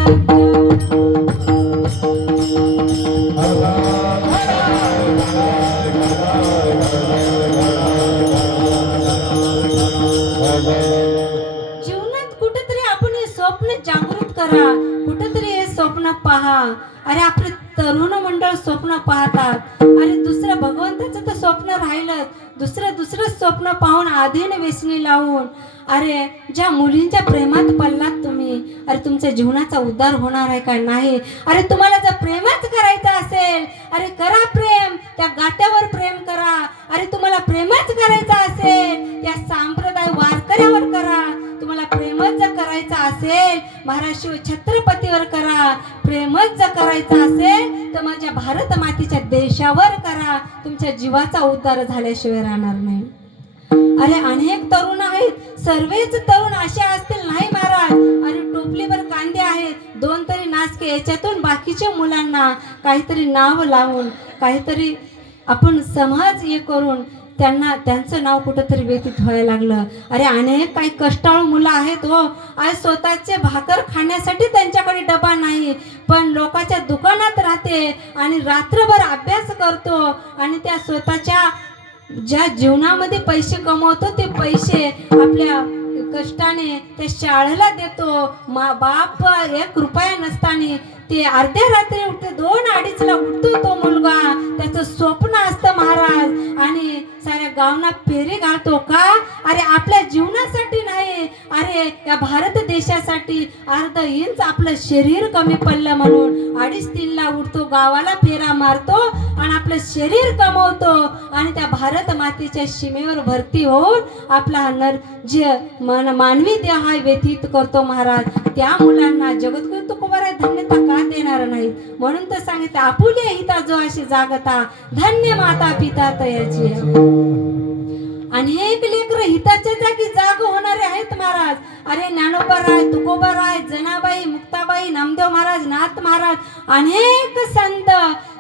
जीवनात कुठेतरी आपण हे स्वप्न जागृत करा, कुठेतरी हे स्वप्न पहा. अरे आपले तरुण मंडळ स्वप्न पाहतात. अरे दुसरं भगवंताचं तर स्वप्न राहिलं, दुसरं स्वप्न पाहून आधीन वेसणी लावून अरे ज्या मुलींच्या प्रेमात पडलात तुम्ही, अरे तुमच्या जीवनाचा उद्धार होणार आहे का नाही? अरे तुम्हाला जर प्रेमच करायचं असेल, अरे करा प्रेम, त्या गाठ्यावर प्रेम करा. अरे तुम्हाला प्रेमच करायचं असेल त्या संप्रदाय वारकऱ्यावर करा. तुम्हाला प्रेमच जर करायचं असेल महाराज शिव छत्रपतीवर करा. प्रेमच जर करायचं असेल तर माझ्या भारत मातेच्या देशावर करा. तुमच्या जीवाचा उद्धार झाल्याशिवाय राहणार नाही. अरे अनेक तरुण आहेत, सर्वच तरुण असे असतील नाही महाराज. अरे टोपलीवर कांदे आहेत, 2 तरी नाचके, याच्यातून बाकीच्या मुलांना काहीतरी नाव लावून, काहीतरी आपण समाज हे करून त्यांचं नाव कुठंतरी व्यतीत व्हायला लागलं. अरे अनेक काही कष्टाळू मुलं आहेत हो. आज स्वतःचे भाकर खाण्यासाठी त्यांच्याकडे डबा नाही, पण लोकांच्या दुकानात राहते आणि रात्रभर अभ्यास करतो आणि त्या स्वतःच्या ज्या जीवनामध्ये पैसे कमवतो ते पैसे आपल्या कष्टाने त्या शाळेला देतो. बाप 1 रुपया नसताना ते अर्ध्या रात्री उठते, 2-2:30ला उठतो तो मुलगा. त्याचं स्वप्न असतं महाराज आणि साऱ्या गावांना फेरी घालतो का? अरे आपल्या जीवनासाठी नाही, अरे या भारत देशासाठी. अर्ध इंच आपलं शरीर कमी पडलं म्हणून 2:30-3ला उठतो, गावाला फेरा मारतो आणि आपलं शरीर कमवतो आणि त्या भारत मातेच्या सीमेवर भरती होऊन आपला जे मानवी देह हा व्यतीत करतो महाराज. त्या मुलांना जगद्गुरु तुकोबाराय धन्यता का देणार नाही? म्हणून तर सांगितलं आपुले हिता जो अशी जागता धन्य माता पिता तयाची. अनेक लेकर हिताच्या जागी जाग होणारे आहेत महाराज. अरे ज्ञानोबाराय, तुकोबाराय, जनाबाई, मुक्ताबाई, नामदेव महाराज, नाथ महाराज, अनेक संत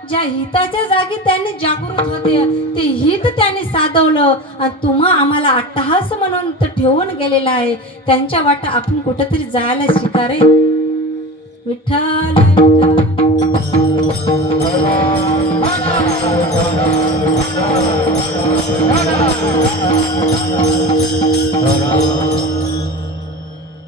ज्या हिताच्या जागी त्यांनी जागृत होते, ते हित त्यांनी साधवलं आणि आम्हाला अट्टहास म्हणून तर ठेवून गेलेला आहे. त्यांच्या वाटा आपण कुठेतरी जायला शिकारे. विठ्ठल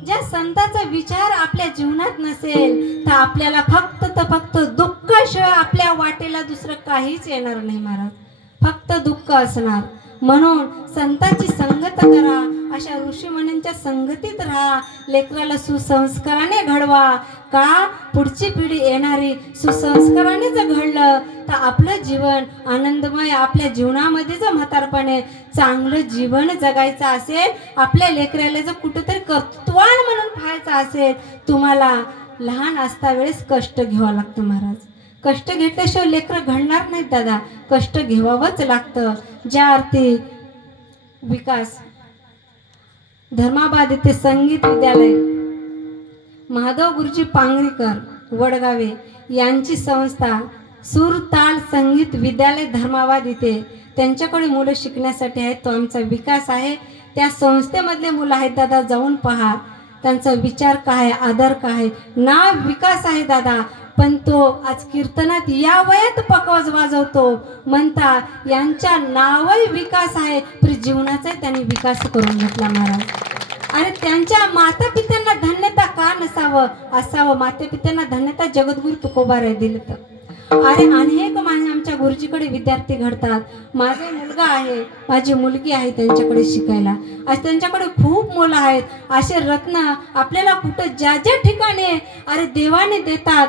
ज्या संतांचा विचार आपल्या जीवनात नसेल तर आपल्याला फक्त दुःखाशिवाय आपल्या वाटेला दुसरं काहीच येणार नाही महाराज. फक्त दुःख असणार. म्हणून संतांची संगत करा, अशा ऋषीमुनींच्या संगतीत राहा. लेकराला सुसंस्काराने घडवा का? पुढची पिढी येणारी सुसंस्काराने जर घडलं तर आपलं जीवन आनंदमय. आपल्या जीवनामध्ये जर म्हातारपणे चांगलं जीवन जगायचं असेल, आपल्या लेकराला जर कुठेतरी कर्तृत्वान म्हणून पाहायचं असेल, तुम्हाला लहान असता वेळेस कष्ट घ्यावं लागतं महाराज. कष्ट घेतल्याशिवाय लेकरं घडणार नाहीत दादा. कष्ट घ्यावंच लागतं. ज्या अर्थी विकास धर्माबाद येथे संगीत विद्यालय, महादेव गुरुजी पांगरीकर वडगावे यांची संस्था सूर ताल संगीत विद्यालय धर्माबाद इथे त्यांच्याकडे मुलं शिकण्यासाठी आहेत. तो आमचा विकास आहे. त्या संस्थेमधले मुलं आहेत दादा, जाऊन पहा. त्यांचा विचार काय, आदर काय. नाव विकास आहे दादा, पण तो आज कीर्तनात या वयात पकवाज वाजवतो म्हणता. यांच्या नावही विकास आहे, पण जीवनाचाही त्यांनी विकास करून घेतला महाराज. अरे त्यांच्या माता पित्यांना धन्यता का नसावं? असावं. माता पित्यांना धन्यता जगद्गुरु तुकोबाराय दिलं तर. अरे अनेक आमच्या गुरुजीकडे विद्यार्थी घडतात. माझा मुलगा आहे, माझी मुलगी आहे त्यांच्याकडे शिकायला. आज त्यांच्याकडे खूप मुलं आहेत. असे रत्न आपल्याला कुठं ज्या ज्या ठिकाणी अरे देवाने देतात.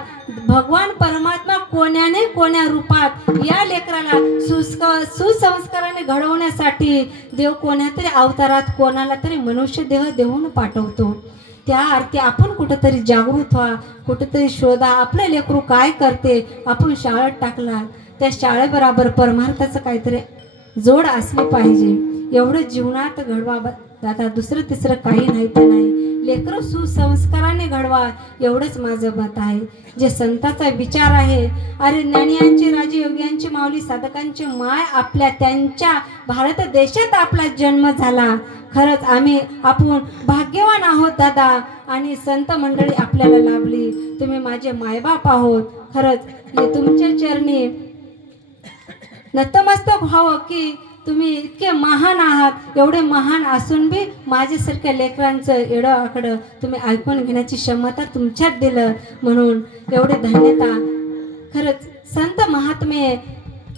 भगवान परमात्मा कोण्या रूपात या लेकराला सुसंस्काराने घडवण्यासाठी देव कोण्या तरी अवतारात कोणाला तरी मनुष्य देह देऊन पाठवतो. त्या अर्थी आपण कुठेतरी जागृत व्हा, कुठेतरी शोधा आपलं लेकरू काय करते. आपण शाळेत टाकला, त्या शाळेबरोबर परमार्थाचं काहीतरी जोड असली पाहिजे. एवढं जीवनात घडवा दादा, दुसरं तिसरं काही नाही तर नाही. लेकरं सुसंस्काराने घडवा, एवढंच माझं मत आहे. जे संताचा विचार आहे, अरे ज्ञानियांची राजे योग्यांची माऊली साधकांची माय आपल्या त्यांच्या भारत देशात आपला जन्म झाला. खरंच आपण भाग्यवान आहोत दादा, आणि संत मंडळी आपल्याला लाभली. तुम्ही माझे मायबाप आहोत. खरंच हे तुमच्या चरणी नतमस्तक व्हावं की तुम्ही इतके महान आहात. एवढे महान असून बी माझ्यासारख्या लेकरांचं एवढं आकडं तुम्ही ऐकून घेण्याची क्षमता तुमच्यात दिलं, म्हणून एवढे धन्यता. खरंच संत महात्मे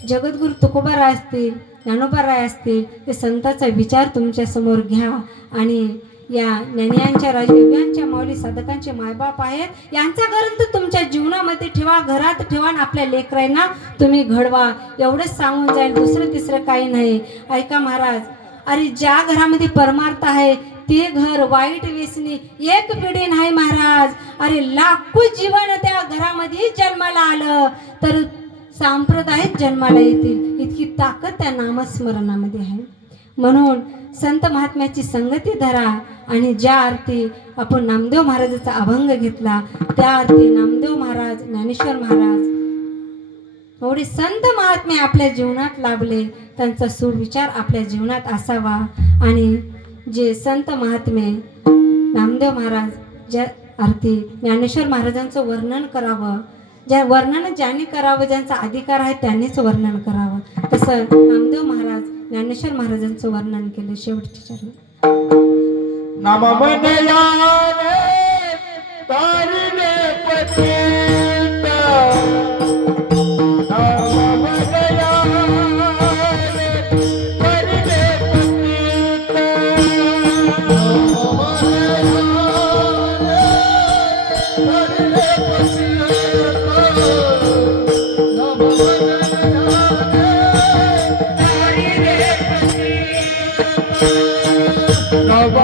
जगद्गुरु तुकोबाराय असतील, ज्ञानोबाराय असतील, ते संताचा विचार तुमच्या समोर घ्या. आणि या ज्ञानियांच्या राजयोग्यांच्या माऊली साधकांचे मायबाप आहेत, यांचा ग्रंथ तुमच्या जीवनामध्ये ठेवा, घरात ठेवा आणि आपल्या लेकरांना तुम्ही घडवा. एवढंच सांगून जाईल, दुसरं तिसरं काही नाही. ऐका महाराज, अरे ज्या घरामध्ये परमार्थ आहे ते घर वाईट व्यसनी एक पिढी नाही महाराज. अरे लाखो जीवन त्या घरामध्ये जन्माला आलं तर सांप्रदायिक जन्माला येतील, इतकी ताकद त्या नामस्मरणामध्ये आहे. म्हणून संत महात्म्याची संगती धरा. आणि ज्या अर्थी आपण नामदेव महाराजाचा अभंग घेतला, त्या अर्थी नामदेव महाराज, ज्ञानेश्वर महाराज एवढे संत महात्मे आपल्या जीवनात लाभले, त्यांचा सुविचार आपल्या जीवनात असावा. आणि जे संत महात्मे नामदेव महाराज ज्या अर्थी ज्ञानेश्वर महाराजांचं वर्णन करावं, ज्या वर्णन ज्यांनी करावं, ज्यांचा अधिकार आहे त्यांनीच वर्णन करावं, तसं नामदेव महाराज ज्ञानेश्वर महाराजांचं वर्णन केलं. शेवटच्या चरणी नाम मनयाने तारिणे पतित, नाम मनयाने तारिणे पतित, नाम मनयाने तारिणे पतित, नाम मनयाने तारिणे पतित, नाम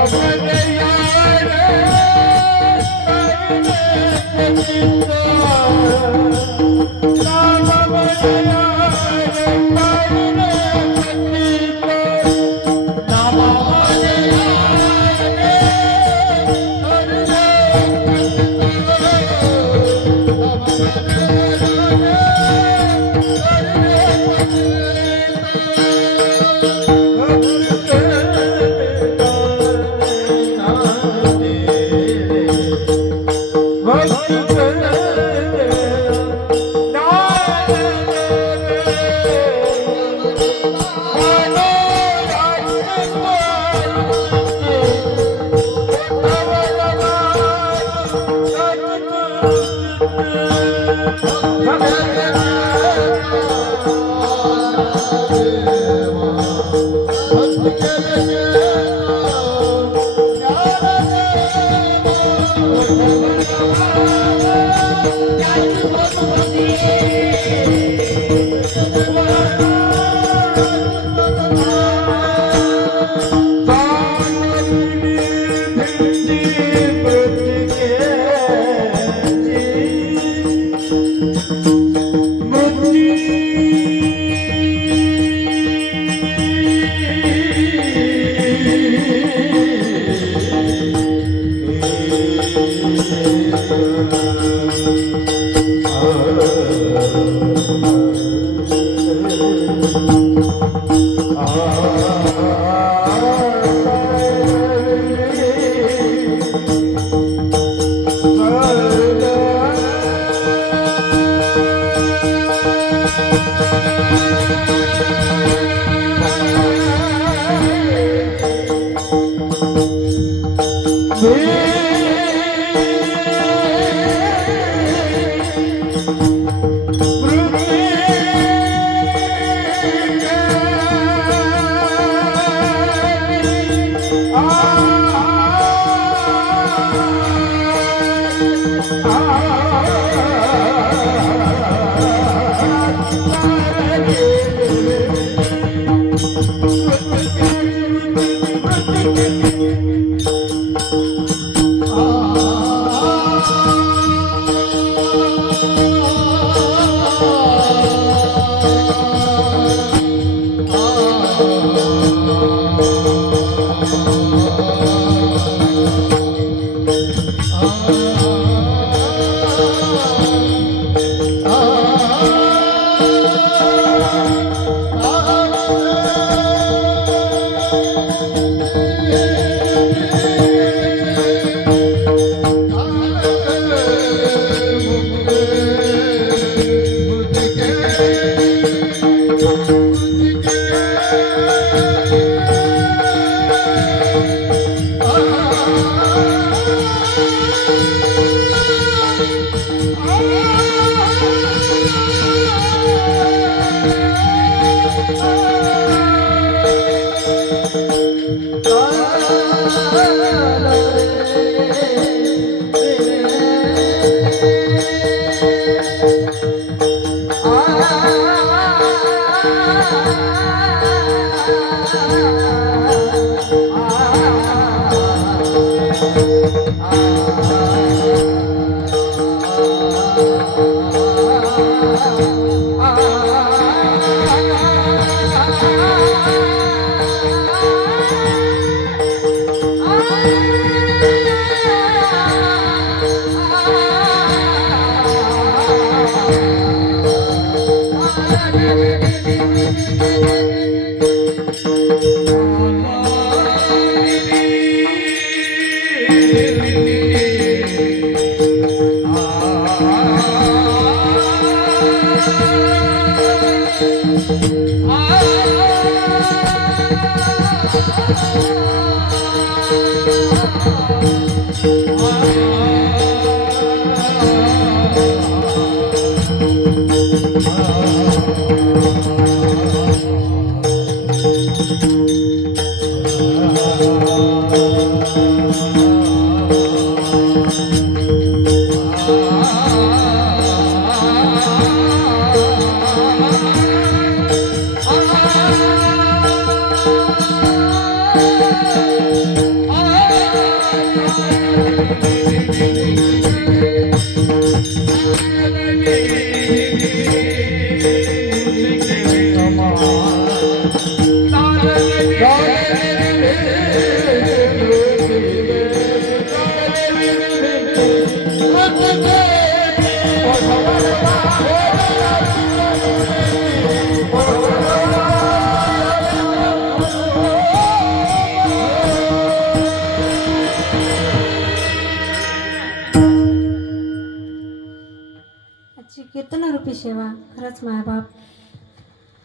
आजची कीर्तनरूपी सेवा खरंच मायबाप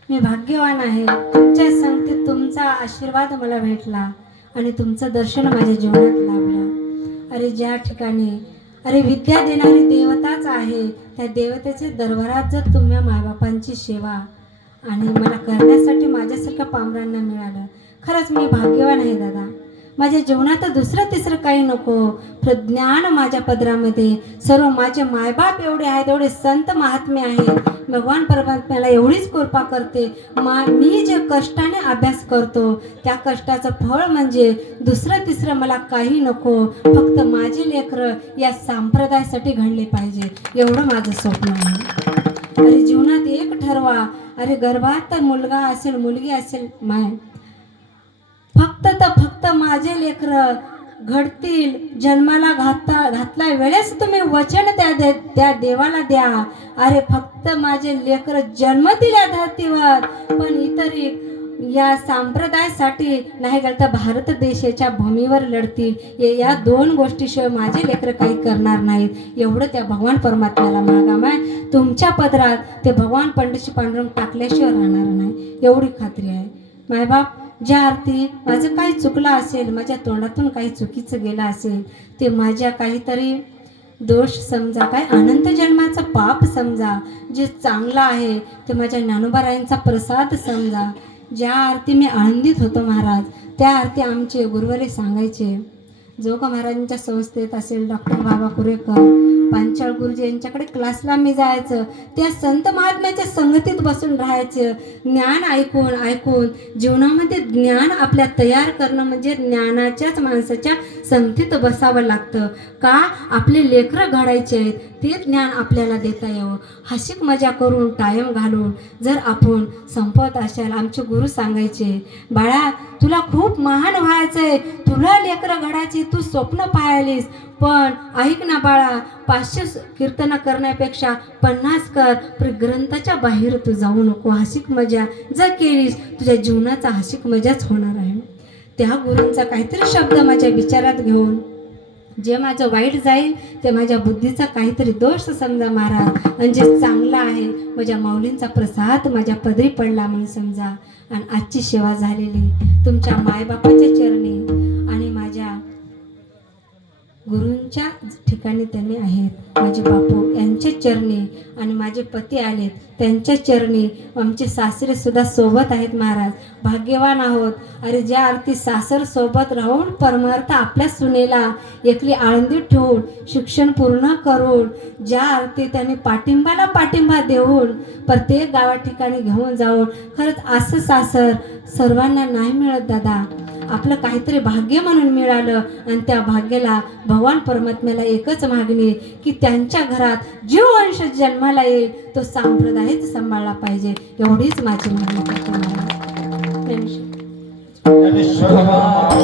मी भाग्यवान आहे. तुमच्या संगतीत तुमचा आशीर्वाद मला भेटला आणि तुमचं दर्शन माझ्या जीवनात लाभलं. अरे ज्या ठिकाणी अरे विद्या देणारी देवताच आहे, त्या देवतेचे दरबारात जर तुम्ही मायबापांची सेवा आणि मला करण्यासाठी माझ्यासारख्या पामरांना मिळालं, खरंच मी भाग्यवान आहे दादा. माझ्या जीवनात दुसरं तिसरं काही नको, प्रज्ञान माझ्या पदरामध्ये, सर्व माझे मायबाप एवढे आहेत, एवढे संत महात्मे आहेत. भगवान परमात्म्याला एवढीच कृपा करते. मी जे कष्टाने अभ्यास करतो त्या कष्टाचं फळ म्हणजे दुसरं तिसरं मला काही नको, फक्त माझे लेकरं या संप्रदायासाठी घडले पाहिजे, एवढं माझं स्वप्न आहे. अरे जीवनात एक ठरवा, अरे गर्भात तर मुलगा असेल मुलगी असेल माय, फक्त माझे लेकरं घडतील, जन्माला घातला वेळेस तुम्ही वचन त्या देवाला द्या. अरे फक्त माझे लेकरं जन्मतील या धर्तीवर, पण इतरी या संप्रदायासाठी नाही गेलं तर भारत देशाच्या भूमीवर लढतील. या दोन गोष्टीशिवाय माझे लेकरं काही करणार नाहीत, एवढं त्या भगवान परमात्म्याला मागामाय. तुमच्या पदरात ते भगवान पंडितशी पांडुरंग टाकल्याशिवाय राहणार नाही, एवढी खात्री आहे. मायबाप ज्या अर्थी माझं काही चुकलं असेल, माझ्या तोंडातून काही चुकीचं गेलं असेल, ते माझ्या काहीतरी दोष समजा, काय अनंत जन्माचा पाप समजा. जे चांगलं आहे ते माझ्या ज्ञानोबारायांचा प्रसाद समजा. ज्या अर्थी मी आनंदित होतो महाराज, त्या अर्थी आमचे गुरुवारी सांगायचे, जो का महाराजांच्या संस्थेत असेल डॉक्टर बाबा कुरेकर, पांचाळ गुरुजी यांच्याकडे क्लासला मी जायचं, त्या संत महात्म्याच्या संगतीत बसून राहायचं. ज्ञान ऐकून जीवनामध्ये ज्ञान आपल्या तयार करणं म्हणजे ज्ञानाच्याच माणसाच्या संगतीत बसावं लागतं. का आपले लेकरं घडायचे आहेत, ते ज्ञान आपल्याला देता यावं. हसिक मजा करून टाइम घालून जर आपण संपत असाल, आमचे गुरु सांगायचे, बाळा तुला खूप महान व्हायचंय, तुला लेकरं घडायची, तू स्वप्न पाहायलीस, पण ऐक ना बाळा, 500 कीर्तन करण्यापेक्षा 50 कर, पण ग्रंथाच्या बाहेर तू जाऊ नको. हसिक मजा जर केलीस तुझ्या जीवनाचा हसिक मजाच होणार आहे. त्या गुरूंचा काहीतरी शब्द माझ्या विचारात घेऊन, जे माझं वाईट जाईल ते माझ्या बुद्धीचा काहीतरी दोष समजा महाराज, आणि जे चांगलं आहे माझ्या माऊलींचा प्रसाद माझ्या पदरी पडला म्हणून समजा. आणि आजची सेवा झालेली तुमच्या मायबापाच्या चरणी आणि माझ्या गुरूंच्या ठिकाणी त्यांनी आहेत, माझे बापू यांच्या चरणी, आणि माझे पती आलेत त्यांच्या चरणी, आमचे सासरे सुद्धा सोबत आहेत महाराज. भाग्यवान आहोत. अरे ज्या अर्थी सासर सोबत राहून परमार्थ आपल्या सुनेला एकली आळंदीत ठेवून शिक्षण पूर्ण करून, ज्या अर्थी त्यांनी पाठिंबाला पाठिंबा देऊन प्रत्येक गावा ठिकाणी घेऊन जाऊन, खरंच असं सासर सर्वांना नाही मिळत दादा. आपलं काहीतरी भाग्य म्हणून मिळालं आणि त्या भाग्याला भगवान परमात्म्याला एकच मागणी की त्यांच्या घरात जो वंश जन्माला येईल तो संप्रदायच सांभाळला पाहिजे, एवढीच माझी मागणी करते महाराज. ज्ञानेश्वर